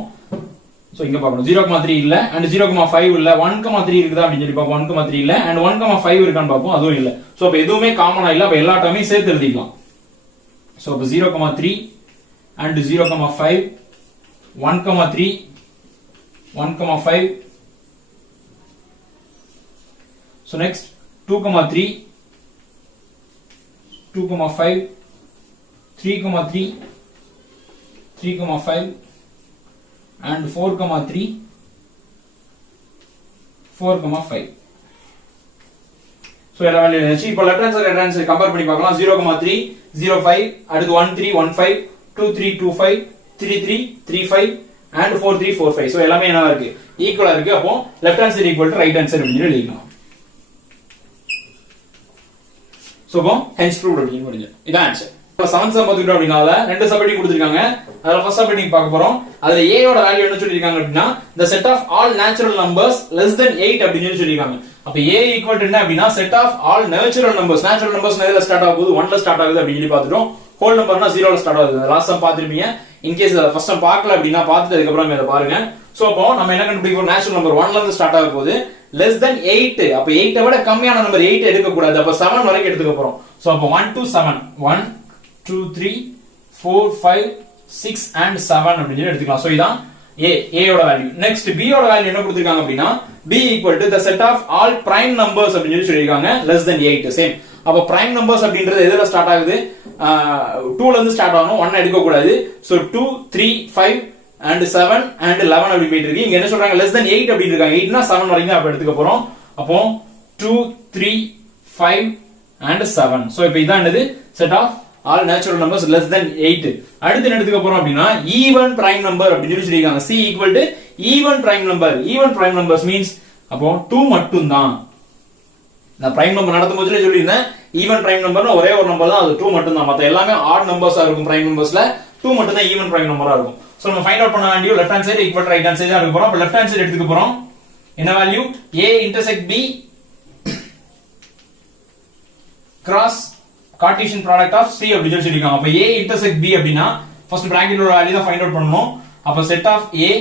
சோ இங்க பார்க்கணும் 0,3 இல்ல அண்ட் 0,5 இல்ல 1,3 இருக்குதா அப்படின்னு சொல்லி பார்ப்போம். 1,3 இல்ல அண்ட் 1,5 இருக்கான்னு பார்ப்போம். அதுவும் இல்ல. சோ அப்ப எதுவுமே காமனா இல்ல. அப்ப எல்லா டேர்மையும் சேர்த்து எழுதிக்கலாம். சோ அப்ப 0,3 and 0,5 1,3 1,5 so next 2,3 2,5 3,3 3,5 and 4,3 4,5 so எல்லா வேல்யூ எழுதியாச்சு. இப்போ left hand side right hand side compare பண்ணி பார்க்கலாம். 0,3 0,5 அடுத்து 1,3 1,5 2,3 2,5 3,3 3,5 and 4,3 4,5 சோ எல்லாமே என்னவா இருக்கு ஈக்குவலா இருக்கு. அப்போ left hand side equal to right hand side அப்படின்னு எழுதிக்கலாம். சோ அப்போ ஹென்ஸ் ப்ரூவ்ட் அப்படின்னு முடிஞ்சு இதான் ஆன்சர். இப்போ 7 சம் பார்த்துக்கிட்டோம் அப்படினால ரெண்டு சப்ஹெட்டிங் கொடுத்திருக்காங்க. அதுல ஃபர்ஸ்ட் சப்ஹெட்டிங் பார்க்க போறோம். அதுல a யோட வேல்யூ என்ன சொல்லிருக்காங்க அப்படினா the set of all natural numbers less than 8 அப்படின்னு சொல்லிருக்காங்க. அப்ப a ஈக்குவல் டு என்ன அப்படினா set of all natural numbers எதுல ஸ்டார்ட் ஆகுது 1 ல ஸ்டார்ட் ஆகுது அப்படின்னு சொல்லி பார்த்துட்டோம். ஹோல் நம்பர்னா 0 ல ஸ்டார்ட் ஆகுது. லாஸ்ட் சம் பாத்துருப்பீங்க. இன் கேஸ் ஃபர்ஸ்ட் சம் பார்க்கல அப்படினா பார்த்துட்டு அதுக்கு அப்புறம் இத பாருங்க. சோ அப்போ நம்ம என்ன கண்டுபிடிப்போம் நேச்சுரல் நம்பர் 1 ல இருந்து ஸ்டார்ட் ஆக போகுது less than 8. அப்ப 8 விட கம்மியான நம்பர் 8 எடுக்க கூடாது. அப்ப 7 வரைக்கும் எடுத்துக்க போறோம். சோ அப்ப 1 to 7 1 2 3 4 5 6 and 7 அப்படி எடுத்துக்கலாம். சோ இதான் a யோட வேல்யூ. நெக்ஸ்ட் b யோட வேல்யூ என்ன கொடுத்திருக்காங்க அப்படினா b equal to the set of all prime numbers அப்படி சொல்லிருக்காங்க less than 8 சேம். அப்ப prime numbers அப்படின்றது எதுல ஸ்டார்ட் ஆகுது 2 ல இருந்து ஸ்டார்ட் ஆகணும். 1 எடுக்க கூடாது. சோ 2 3 5 and 7 and 11 அப்படி போயிட்டு இருக்கு. இங்க என்ன சொல்றாங்க less than 8 அப்படி இருக்காங்க. 8 னா 7 வரைக்கும் அப்ப எடுத்துக்க போறோம். அப்போ 2 3 5 and 7. சோ இப்போ இதான் என்னது set of all natural numbers less than 8. அடுத்து என்ன எடுத்துக்க போறோம் அப்படினா even prime number அப்படி சொல்லிருக்காங்க. c equal to even prime number. even prime numbers means அப்போ 2 மட்டும் தான். நான் prime number நடத்தும்போதுல சொல்லிருந்தேன் even prime numberனா ஒரே ஒரு நம்பர் தான், அது 2 மட்டும் தான். மத்த எல்லாமே odd numbers-ஆ இருக்கும். prime numbersல 2 மட்டும் தான் even prime number-ஆ இருக்கும். சோ நம்ம ஃபைண்ட் அவுட் பண்ண வேண்டிய left hand side equal right hand side எடுக்க போறோம். அப்ப லெஃப்ட் ஹேண்ட் சைடு எடுத்துக்க போறோம். என்ன value a intersect b cross Cartesian product of c அப்படி சொல்லிருக்காங்க. அப்ப a intersect b அப்படினா ஃபர்ஸ்ட் பிராக்கெட்ல உள்ள வேல்யூ தான் ஃபைண்ட் அவுட் பண்ணனும். அப்ப set of a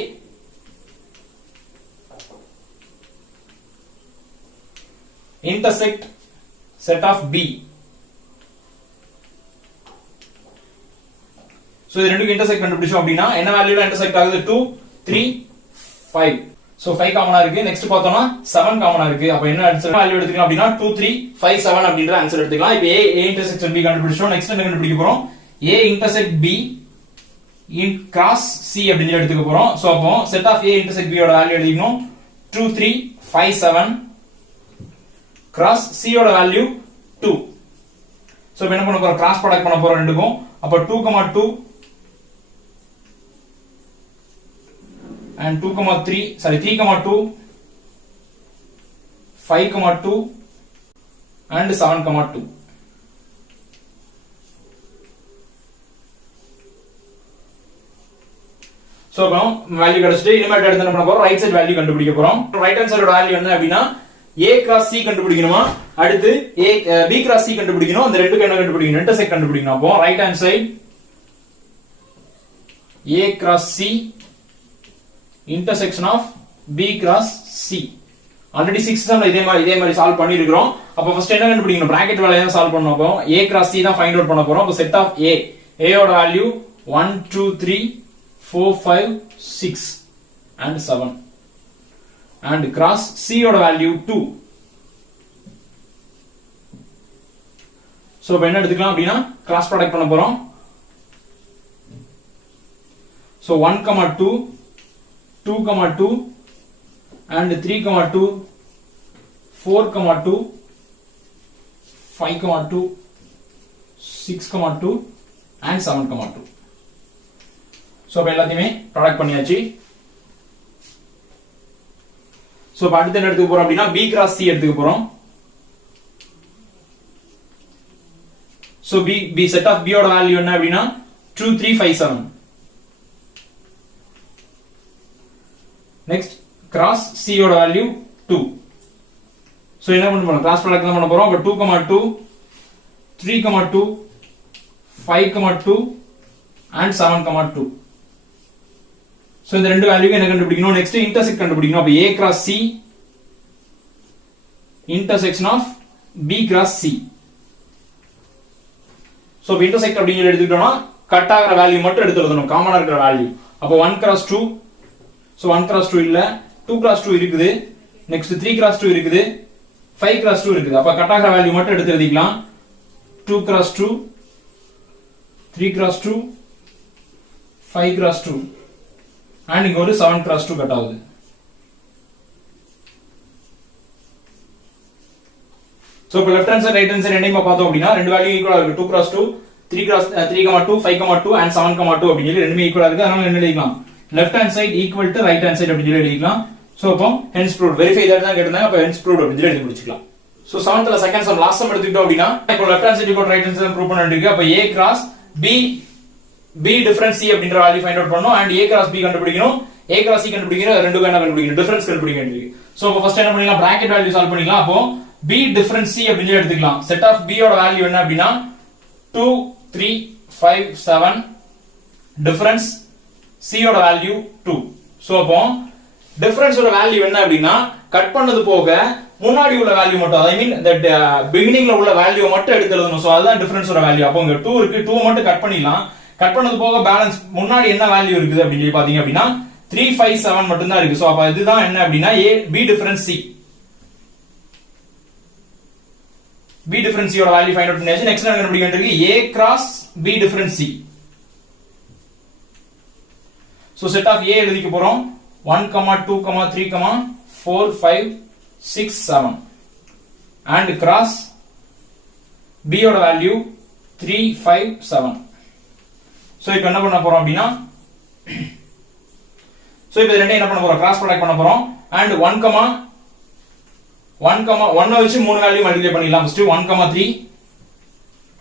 intersect set of b. So இது ரெண்டுக்கும் இன்டர்செக்ட் கண்டுபிடிச்சோம் அப்படினா என்ன வேல்யூல இன்டர்செக்ட் ஆகுது 2 3 5. சோ 5 காமனா இருக்கு. நெக்ஸ்ட் பார்த்தோம்னா 7 காமனா இருக்கு. அப்ப என்ன ஆன்சர் வேல்யூ எடுத்துக்கலாம் அப்படினா 2 3 5 7 அப்படிங்கற ஆன்சர் எடுத்துக்கலாம். இப்போ a இன்டர்செக்ஷன் b கண்டுபிடிச்சோம். நெக்ஸ்ட் என்ன கண்டுபிடிக்க போறோம் a intersect b in cross c அப்படிங்கற எடுத்துக்க போறோம். சோ அப்போ set of a intersect b யோட வேல்யூ எடுத்துக்கணும் 2 3 5 7 cross c யோட வேல்யூ 2. சோ என்ன பண்ண போறோம் கிராஸ் ப்ராடக்ட் பண்ண போறோம் ரெண்டுக்கும். அப்ப 2,2 and 2,3 sorry 3,2 5,2 and 7,2. சோ அப்போ வேல்யூ கிடைச்சிட்டு இனிமேட் எடுத்து என்ன பண்ண போறோம் ரைட் சைடு வேல்யூ கண்டுபிடிக்க போறோம். ரைட் ஹேண்ட் சைடோட வேல்யூ என்ன அப்படினா a cross c கண்டுபிடிக்கணுமா, அடுத்து b cross c கண்டுபிடிக்கணும். அந்த ரெண்டுக்கு என்ன கண்டுபிடிக்கணும் இன்டர்செக்ட் கண்டுபிடிக்கணும். அப்போ right hand side a cross c intersection of b cross c. Already 6 சம்ல இதே மாதிரி சால்வ் பண்ணிருக்கோம். அப்ப ஃபர்ஸ்ட் என்ன கண்டுபிடிக்கணும் பிராக்கெட் வேல்யூ தான் சால்வ் பண்ணனும். அப்போ a cross c தான் ஃபைண்ட் அவுட் பண்ண போறோம். அப்ப செட் ஆஃப் a யோட value 1 2 3 4 5 6 and 7 and cross c யோட வேல்யூ 2. சோ இப்போ என்ன எடுத்துக்கலாம் அப்படினா கிராஸ் ப்ராடக்ட் பண்ண போறோம். So 1,2 2,2 and 3,2 4,2 5,2 6,2 and 7,2. சோ இப்போ எல்லாத்தையுமே ப்ராடக்ட் பண்ணியாச்சு. சோ இப்போ அடுத்து என்ன எடுத்துக்க போறோம் அப்படினா b cross c எடுத்துக்க போறோம். So b set of b யோட வேல்யூ என்ன அப்படினா 2 3 5 7. நெக்ஸ்ட் கிராஸ் C யோட வேல்யூ 2. சோ என்ன பண்ணணும், கிராஸ் ப்ராடக்ட் தான் பண்ண போறோம். அப்ப 2, 2, 3, 2, 5, 2 and 7, 2. சோ இந்த ரெண்டு வேல்யூக்கு என்ன கண்டுபிடிக்கணும், நெக்ஸ்ட் இன்டர்செக்ட் கண்டுபிடிக்கணும். அப்ப A cross C intersection of B cross C. So intersect அப்படிங்கறது எடுத்துக்கிட்டோம்னா கட் ஆகிற வேல்யூ மட்டும் எடுத்து எழுதணும், காமனா இருக்கிற வேல்யூ. அப்ப 1 cross 2, சோ 1 cross 2 இல்ல, 2 cross 2 இருக்குது, நெக்ஸ்ட் 3 cross 2 இருக்குது, 5 cross 2 இருக்குது. அப்ப கட் ஆகிற வேல்யூ மட்டும் எடுத்து எழுதிக்கலாம். 2 cross 2, 3 cross 2, 5 cross 2 and இங்க ஒரு 7 cross 2 கட் ஆகுது. சோ இப்ப left hand side right hand side ரெண்டையும் பார்த்தோம் அப்படினா ரெண்டு வேல்யூ ஈக்குவலா இருக்கு. 2 cross 2, 3 cross 3, 2, 5, 2 and 7, 2 அப்படி சொல்லி ரெண்டுமே ஈக்குவலா இருக்கு. அதனால என்ன எழுதிக்கலாம், left hand side equal to right hand side அப்படி சொல்லி எழுதிக்கலாம். சோ அப்போ ஹென்ஸ் ப்ரூவ்ட், வெரிஃபை தட் தான் கேட்டாங்க. அப்ப ஹென்ஸ் ப்ரூவ்ட் அப்படி சொல்லி எழுதி முடிச்சுக்கலாம். சோ 7th ல செகண்ட் சம் லாஸ்ட் சம் எடுத்துக்கிட்டோம் அப்படினா இப்போ left hand side equal right hand side prove பண்ண வேண்டியிருக்கு. அப்ப A cross B difference C அப்படிங்கற வேல்யூ ஃபைண்ட் அவுட் பண்ணனும் and A cross B கண்டுபிடிக்கணும். A cross C கண்டுபிடிக்கிற ரெண்டுக்கும் என்ன கண்டுபிடிக்கணும், டிஃபரன்ஸ் கண்டுபிடிக்க வேண்டியிருக்கு. சோ அப்ப ஃபர்ஸ்ட் என்ன பண்ணலாம், பிராக்கெட் வேல்யூ சால்வ் பண்ணிக்கலாம். அப்போ B டிஃபரன்ஸ் C அப்படினு எடுத்துக்கலாம். செட் ஆஃப் B யோட வேல்யூ என்ன அப்படினா 2, 3, 5, 7, டிஃபரன்ஸ் C யோட வேல்யூ 2. சோ அப்போ டிஃபரன்ஸ் ஓட வேல்யூ என்ன அப்படினா கட் பண்ணது போக முன்னாடி உள்ள வேல்யூ மட்டும், ஐ மீன் the beginningல உள்ள வேல்யூ மட்டும் எடுத்து எழுதணும். சோ அதுதான் டிஃபரன்ஸ் ஓட வேல்யூ. அப்போ இங்க 2 இருக்கு, 2 மட்டும் கட் பண்ணிடலாம். கட் பண்ணது போக பேலன்ஸ் முன்னாடி என்ன வேல்யூ இருக்குது அப்படி சொல்லி பாத்தீங்க அப்படினா 3, 5, 7 மட்டும் தான் இருக்கு. சோ அப்ப இதுதான் என்ன அப்படினா B difference C. B difference C யோட வேல்யூ ஃபைண்ட் அவுட் பண்ணியாச்சு. நெக்ஸ்ட் என்ன கண்டுபிடிக்க வேண்டியிருக்கு, A cross B difference C. So set of A எழுதிக்க போறோம். 1, 2, 3, 4, 5, 6, 7 and cross B யோட வேல்யூ 3, 5, 7. சோ இப்போ என்ன பண்ண போறோம் அப்படினா சோ இப்போ ரெண்டையும் என்ன பண்ண போறோம், கிராஸ் ப்ராடக்ட் பண்ண போறோம் and 1 வச்சு மூணு வேல்யூ மல்டிப்ளை பண்ணிடலாம். First 1, 3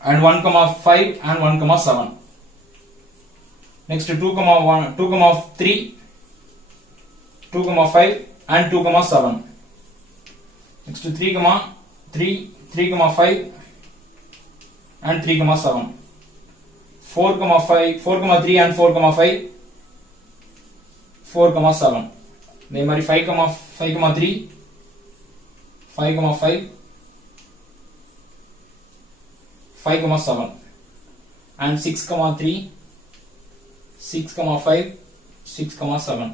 and 1, 5 and 1, 7. next 2, 3, 2, 5 and 2, 7. next 3, 3, 5 and 3, 7. 4, 3 and 4, 5, 4, 7. இதே மாதிரி 5, 3, 5, 5, 5, 7 and 6, 3, 6, 5, 6, 7.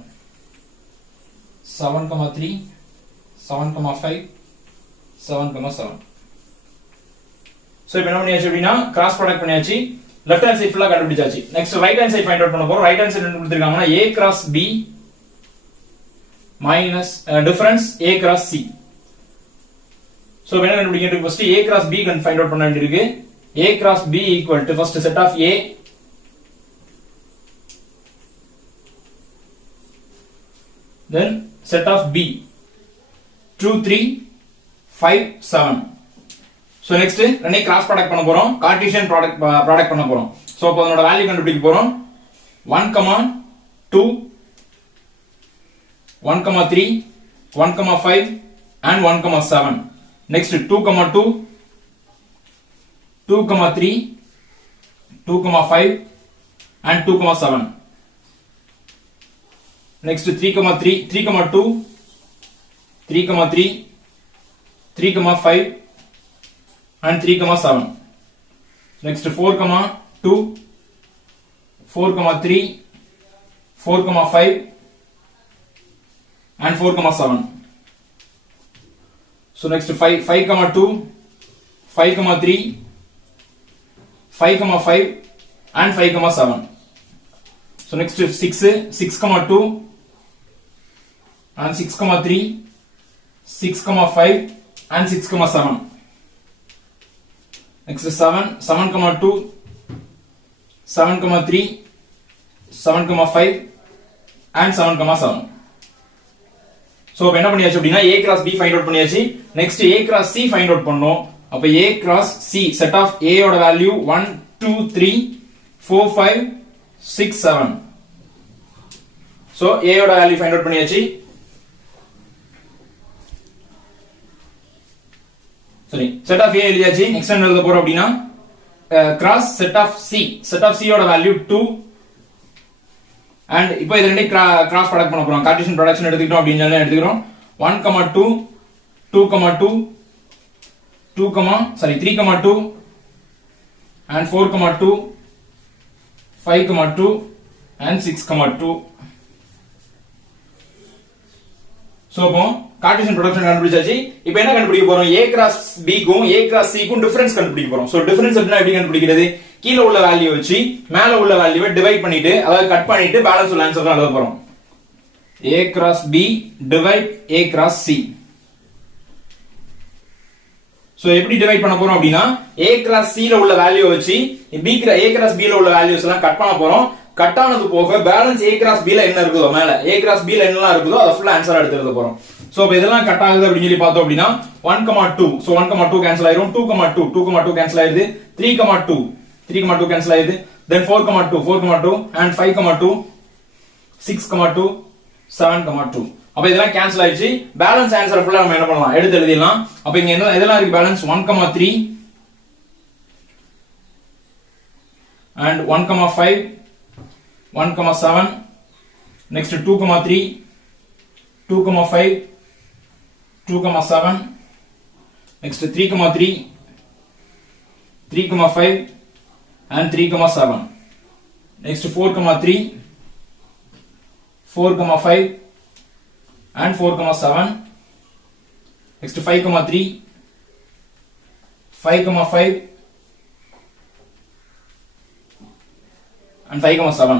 7, 3, 7, 5, 7, 7. சோ இப்போ என்ன பண்ணியாச்சு அப்படினா கிராஸ் ப்ராடக்ட் பண்ணியாச்சு. லெஃப்ட் ஹேண்ட் சைடு ஃபுல்லா கண்டுபிடிச்சாச்சு. Next right hand side find out பண்ண போறோம். ரைட் ஹேண்ட் சைடு என்ன கொடுத்திருக்காங்கன்னா A cross B minus difference A cross C. So என்ன கண்டுபிடிக்கிறது, first A cross B find out பண்ண வேண்டியிருக்கு. A cross B equal to first set of A then set of B 2, 3, 5, 7. So next ரெண்டே கிராஸ் ப்ராடக்ட் பண்ண போறோம், கார்ட்டீசியன் ப்ராடக்ட் பண்ண போறோம். சோ அப்ப அதோட வேல்யூ கண்டுபிடிக்க போறோம். 1, 2, 1, 3, 1, 5 and 1, 7. next 2, 2, 2, 3, 2, 5 and 2, 7. next 3, 3, 2, 3, 3, 3, 5 and 3, 7. next 4, 2, 4, 3, 4, 5 and 4, 7. so next 5, 2, 5, 3, 5, 5 and 5, 7. so next 6, 2 and 6, 3, 6, 5 and 6, 7. next 7, 2, 7, 3, 7, 5 and 7, 7. So இப்போ என்ன பண்ணியாச்சு அப்படினா A cross B find out பண்ணியாச்சு. Next A cross C find out பண்ணனும். அப்ப A cross C set of A யோட வேல்யூ 1, 2, 3, 4, 5, 6, 7. சோ A யோட வேல்யூ ஃபைண்ட் அவுட் பண்ணியாச்சு. சரி செட் ஆஃப் A எழுதியாச்சு. நெக்ஸ்ட் என்ன எழுத போறோம் அப்படின்னா cross set of C. Set of C ஓட வேல்யூ 2 அண்ட் இப்போ இது ரெண்டையும் கிராஸ் ப்ராடக்ட் பண்ண போறோம். கார்ட்டீசியன் ப்ராடக்ஷன் எடுத்துக்கிட்டோம் அப்படின்னு சொல்லி எடுத்துக்கிறோம். 1,2 2,2 3,2 and 4,2 5,2 and 6,2. சோ அப்போ கார்ட்டீசியன் ப்ராடக்ஷன் கண்டுபிடிச்சாச்சு. இப்போ என்ன கண்டுபிடிக்க போறோம்? A கிராஸ் B க்கும் A கிராஸ் C க்கும் டிஃபரன்ஸ் கண்டுபிடிக்க போறோம். சோ டிஃபரன்ஸ் அப்படினா எப்படி கண்டுபிடிக்கிறது? கீழ உள்ள வேல்யூ வச்சு மேல உள்ள வேல்யூவை டிவைட் பண்ணிட்டு அதாவது கட் பண்ணிட்டு பேலன்ஸ் உள்ள ஆன்சர் தான் எழுத போறோம். A cross B divide A cross C. So எப்படி டிவைட் பண்ண போறோம் அப்படினா A கிராஸ் C ல உள்ள வேல்யூ வச்சு A கிராஸ் B ல உள்ள வேல்யூஸ் எல்லாம் கட் பண்ண போறோம். கட் ஆனது போக பேலன்ஸ் A கிராஸ் B ல என்ன இருக்குதோ மேல A கிராஸ் B ல என்னலாம் இருக்குதோ அத ஃபுல்லா ஆன்சர் எடுத்து எழுத போறோம். சோ இப்போ இதெல்லாம் கட் ஆகுது அப்படி சொல்லி பார்த்தோம் அப்படினா 1,2 சோ 1,2 கேன்சல் ஆயிரும். 2,2 கேன்சல் ஆயிருது. 3,2 கேன்சல் ஆயிருது. then 4,2 and 5,2 6,2 7,2 அப்ப இதெல்லாம் கேன்சல் ஆயிடுச்சு. பேலன்ஸ் ஆன்சர் ஃபுல்லா நம்ம என்ன பண்ணலாம்? எடுத்து எழுதிடலாம். அப்ப இங்க என்ன இதெல்லாம் இருக்கு? Balance 1,3 and 1,5 1,7 next 2,3 2,5 2,7 next 3,3 3,5 and 3,7 next 4,3 4,5 and 4,7 next 5,3 5,5 and 5,7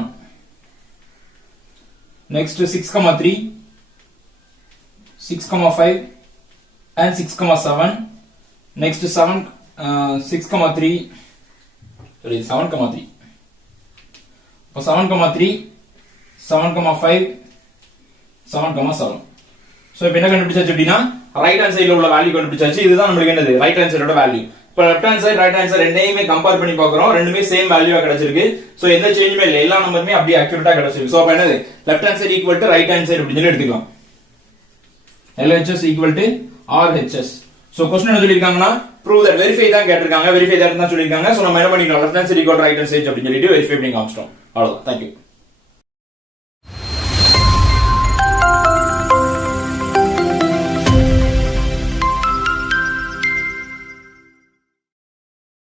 next 6,3 6,5 and 6,7 next 6,3 sorry 7,3 இப்போ 7,3 7,5 7,7 சோ இப்போ என்ன கண்டுபிடிச்சாச்சு அப்படினா ரைட் ஹேண்ட் சைடுல உள்ள வேல்யூ கண்டுபிடிச்சாச்சு. இதுதான் நமக்கு என்னது? ரைட் ஹேண்ட் சைடோட வேல்யூ. இப்போ left hand side right hand side ரெண்டையுமே கம்பேர் பண்ணி பார்க்கறோம். ரெண்டுமே சேம் வேல்யூவா கிடைச்சிருக்கு. சோ எந்த சேஞ்சுமே இல்ல. எல்லா நம்பருமே அப்படியே அக்யூரேட்டா கிடைச்சிருக்கு. சோ அப்ப என்னது? Left hand side equal to right hand side அப்படி சொல்லி எடுத்துக்கலாம். LHS equal to RHS. So question என்ன சொல்லிருக்காங்கன்னா prove that verify தான் கேட்டிருக்காங்க. verify தான் சொல்லிருக்காங்க. சோ நம்ம என்ன பண்ணிட்டோம்? Left hand side equal to right hand side அப்படி சொல்லிட்டு வெரிஃபை பண்ணி காமிச்சிட்டோம். அவ்வளவுதான். Thank you.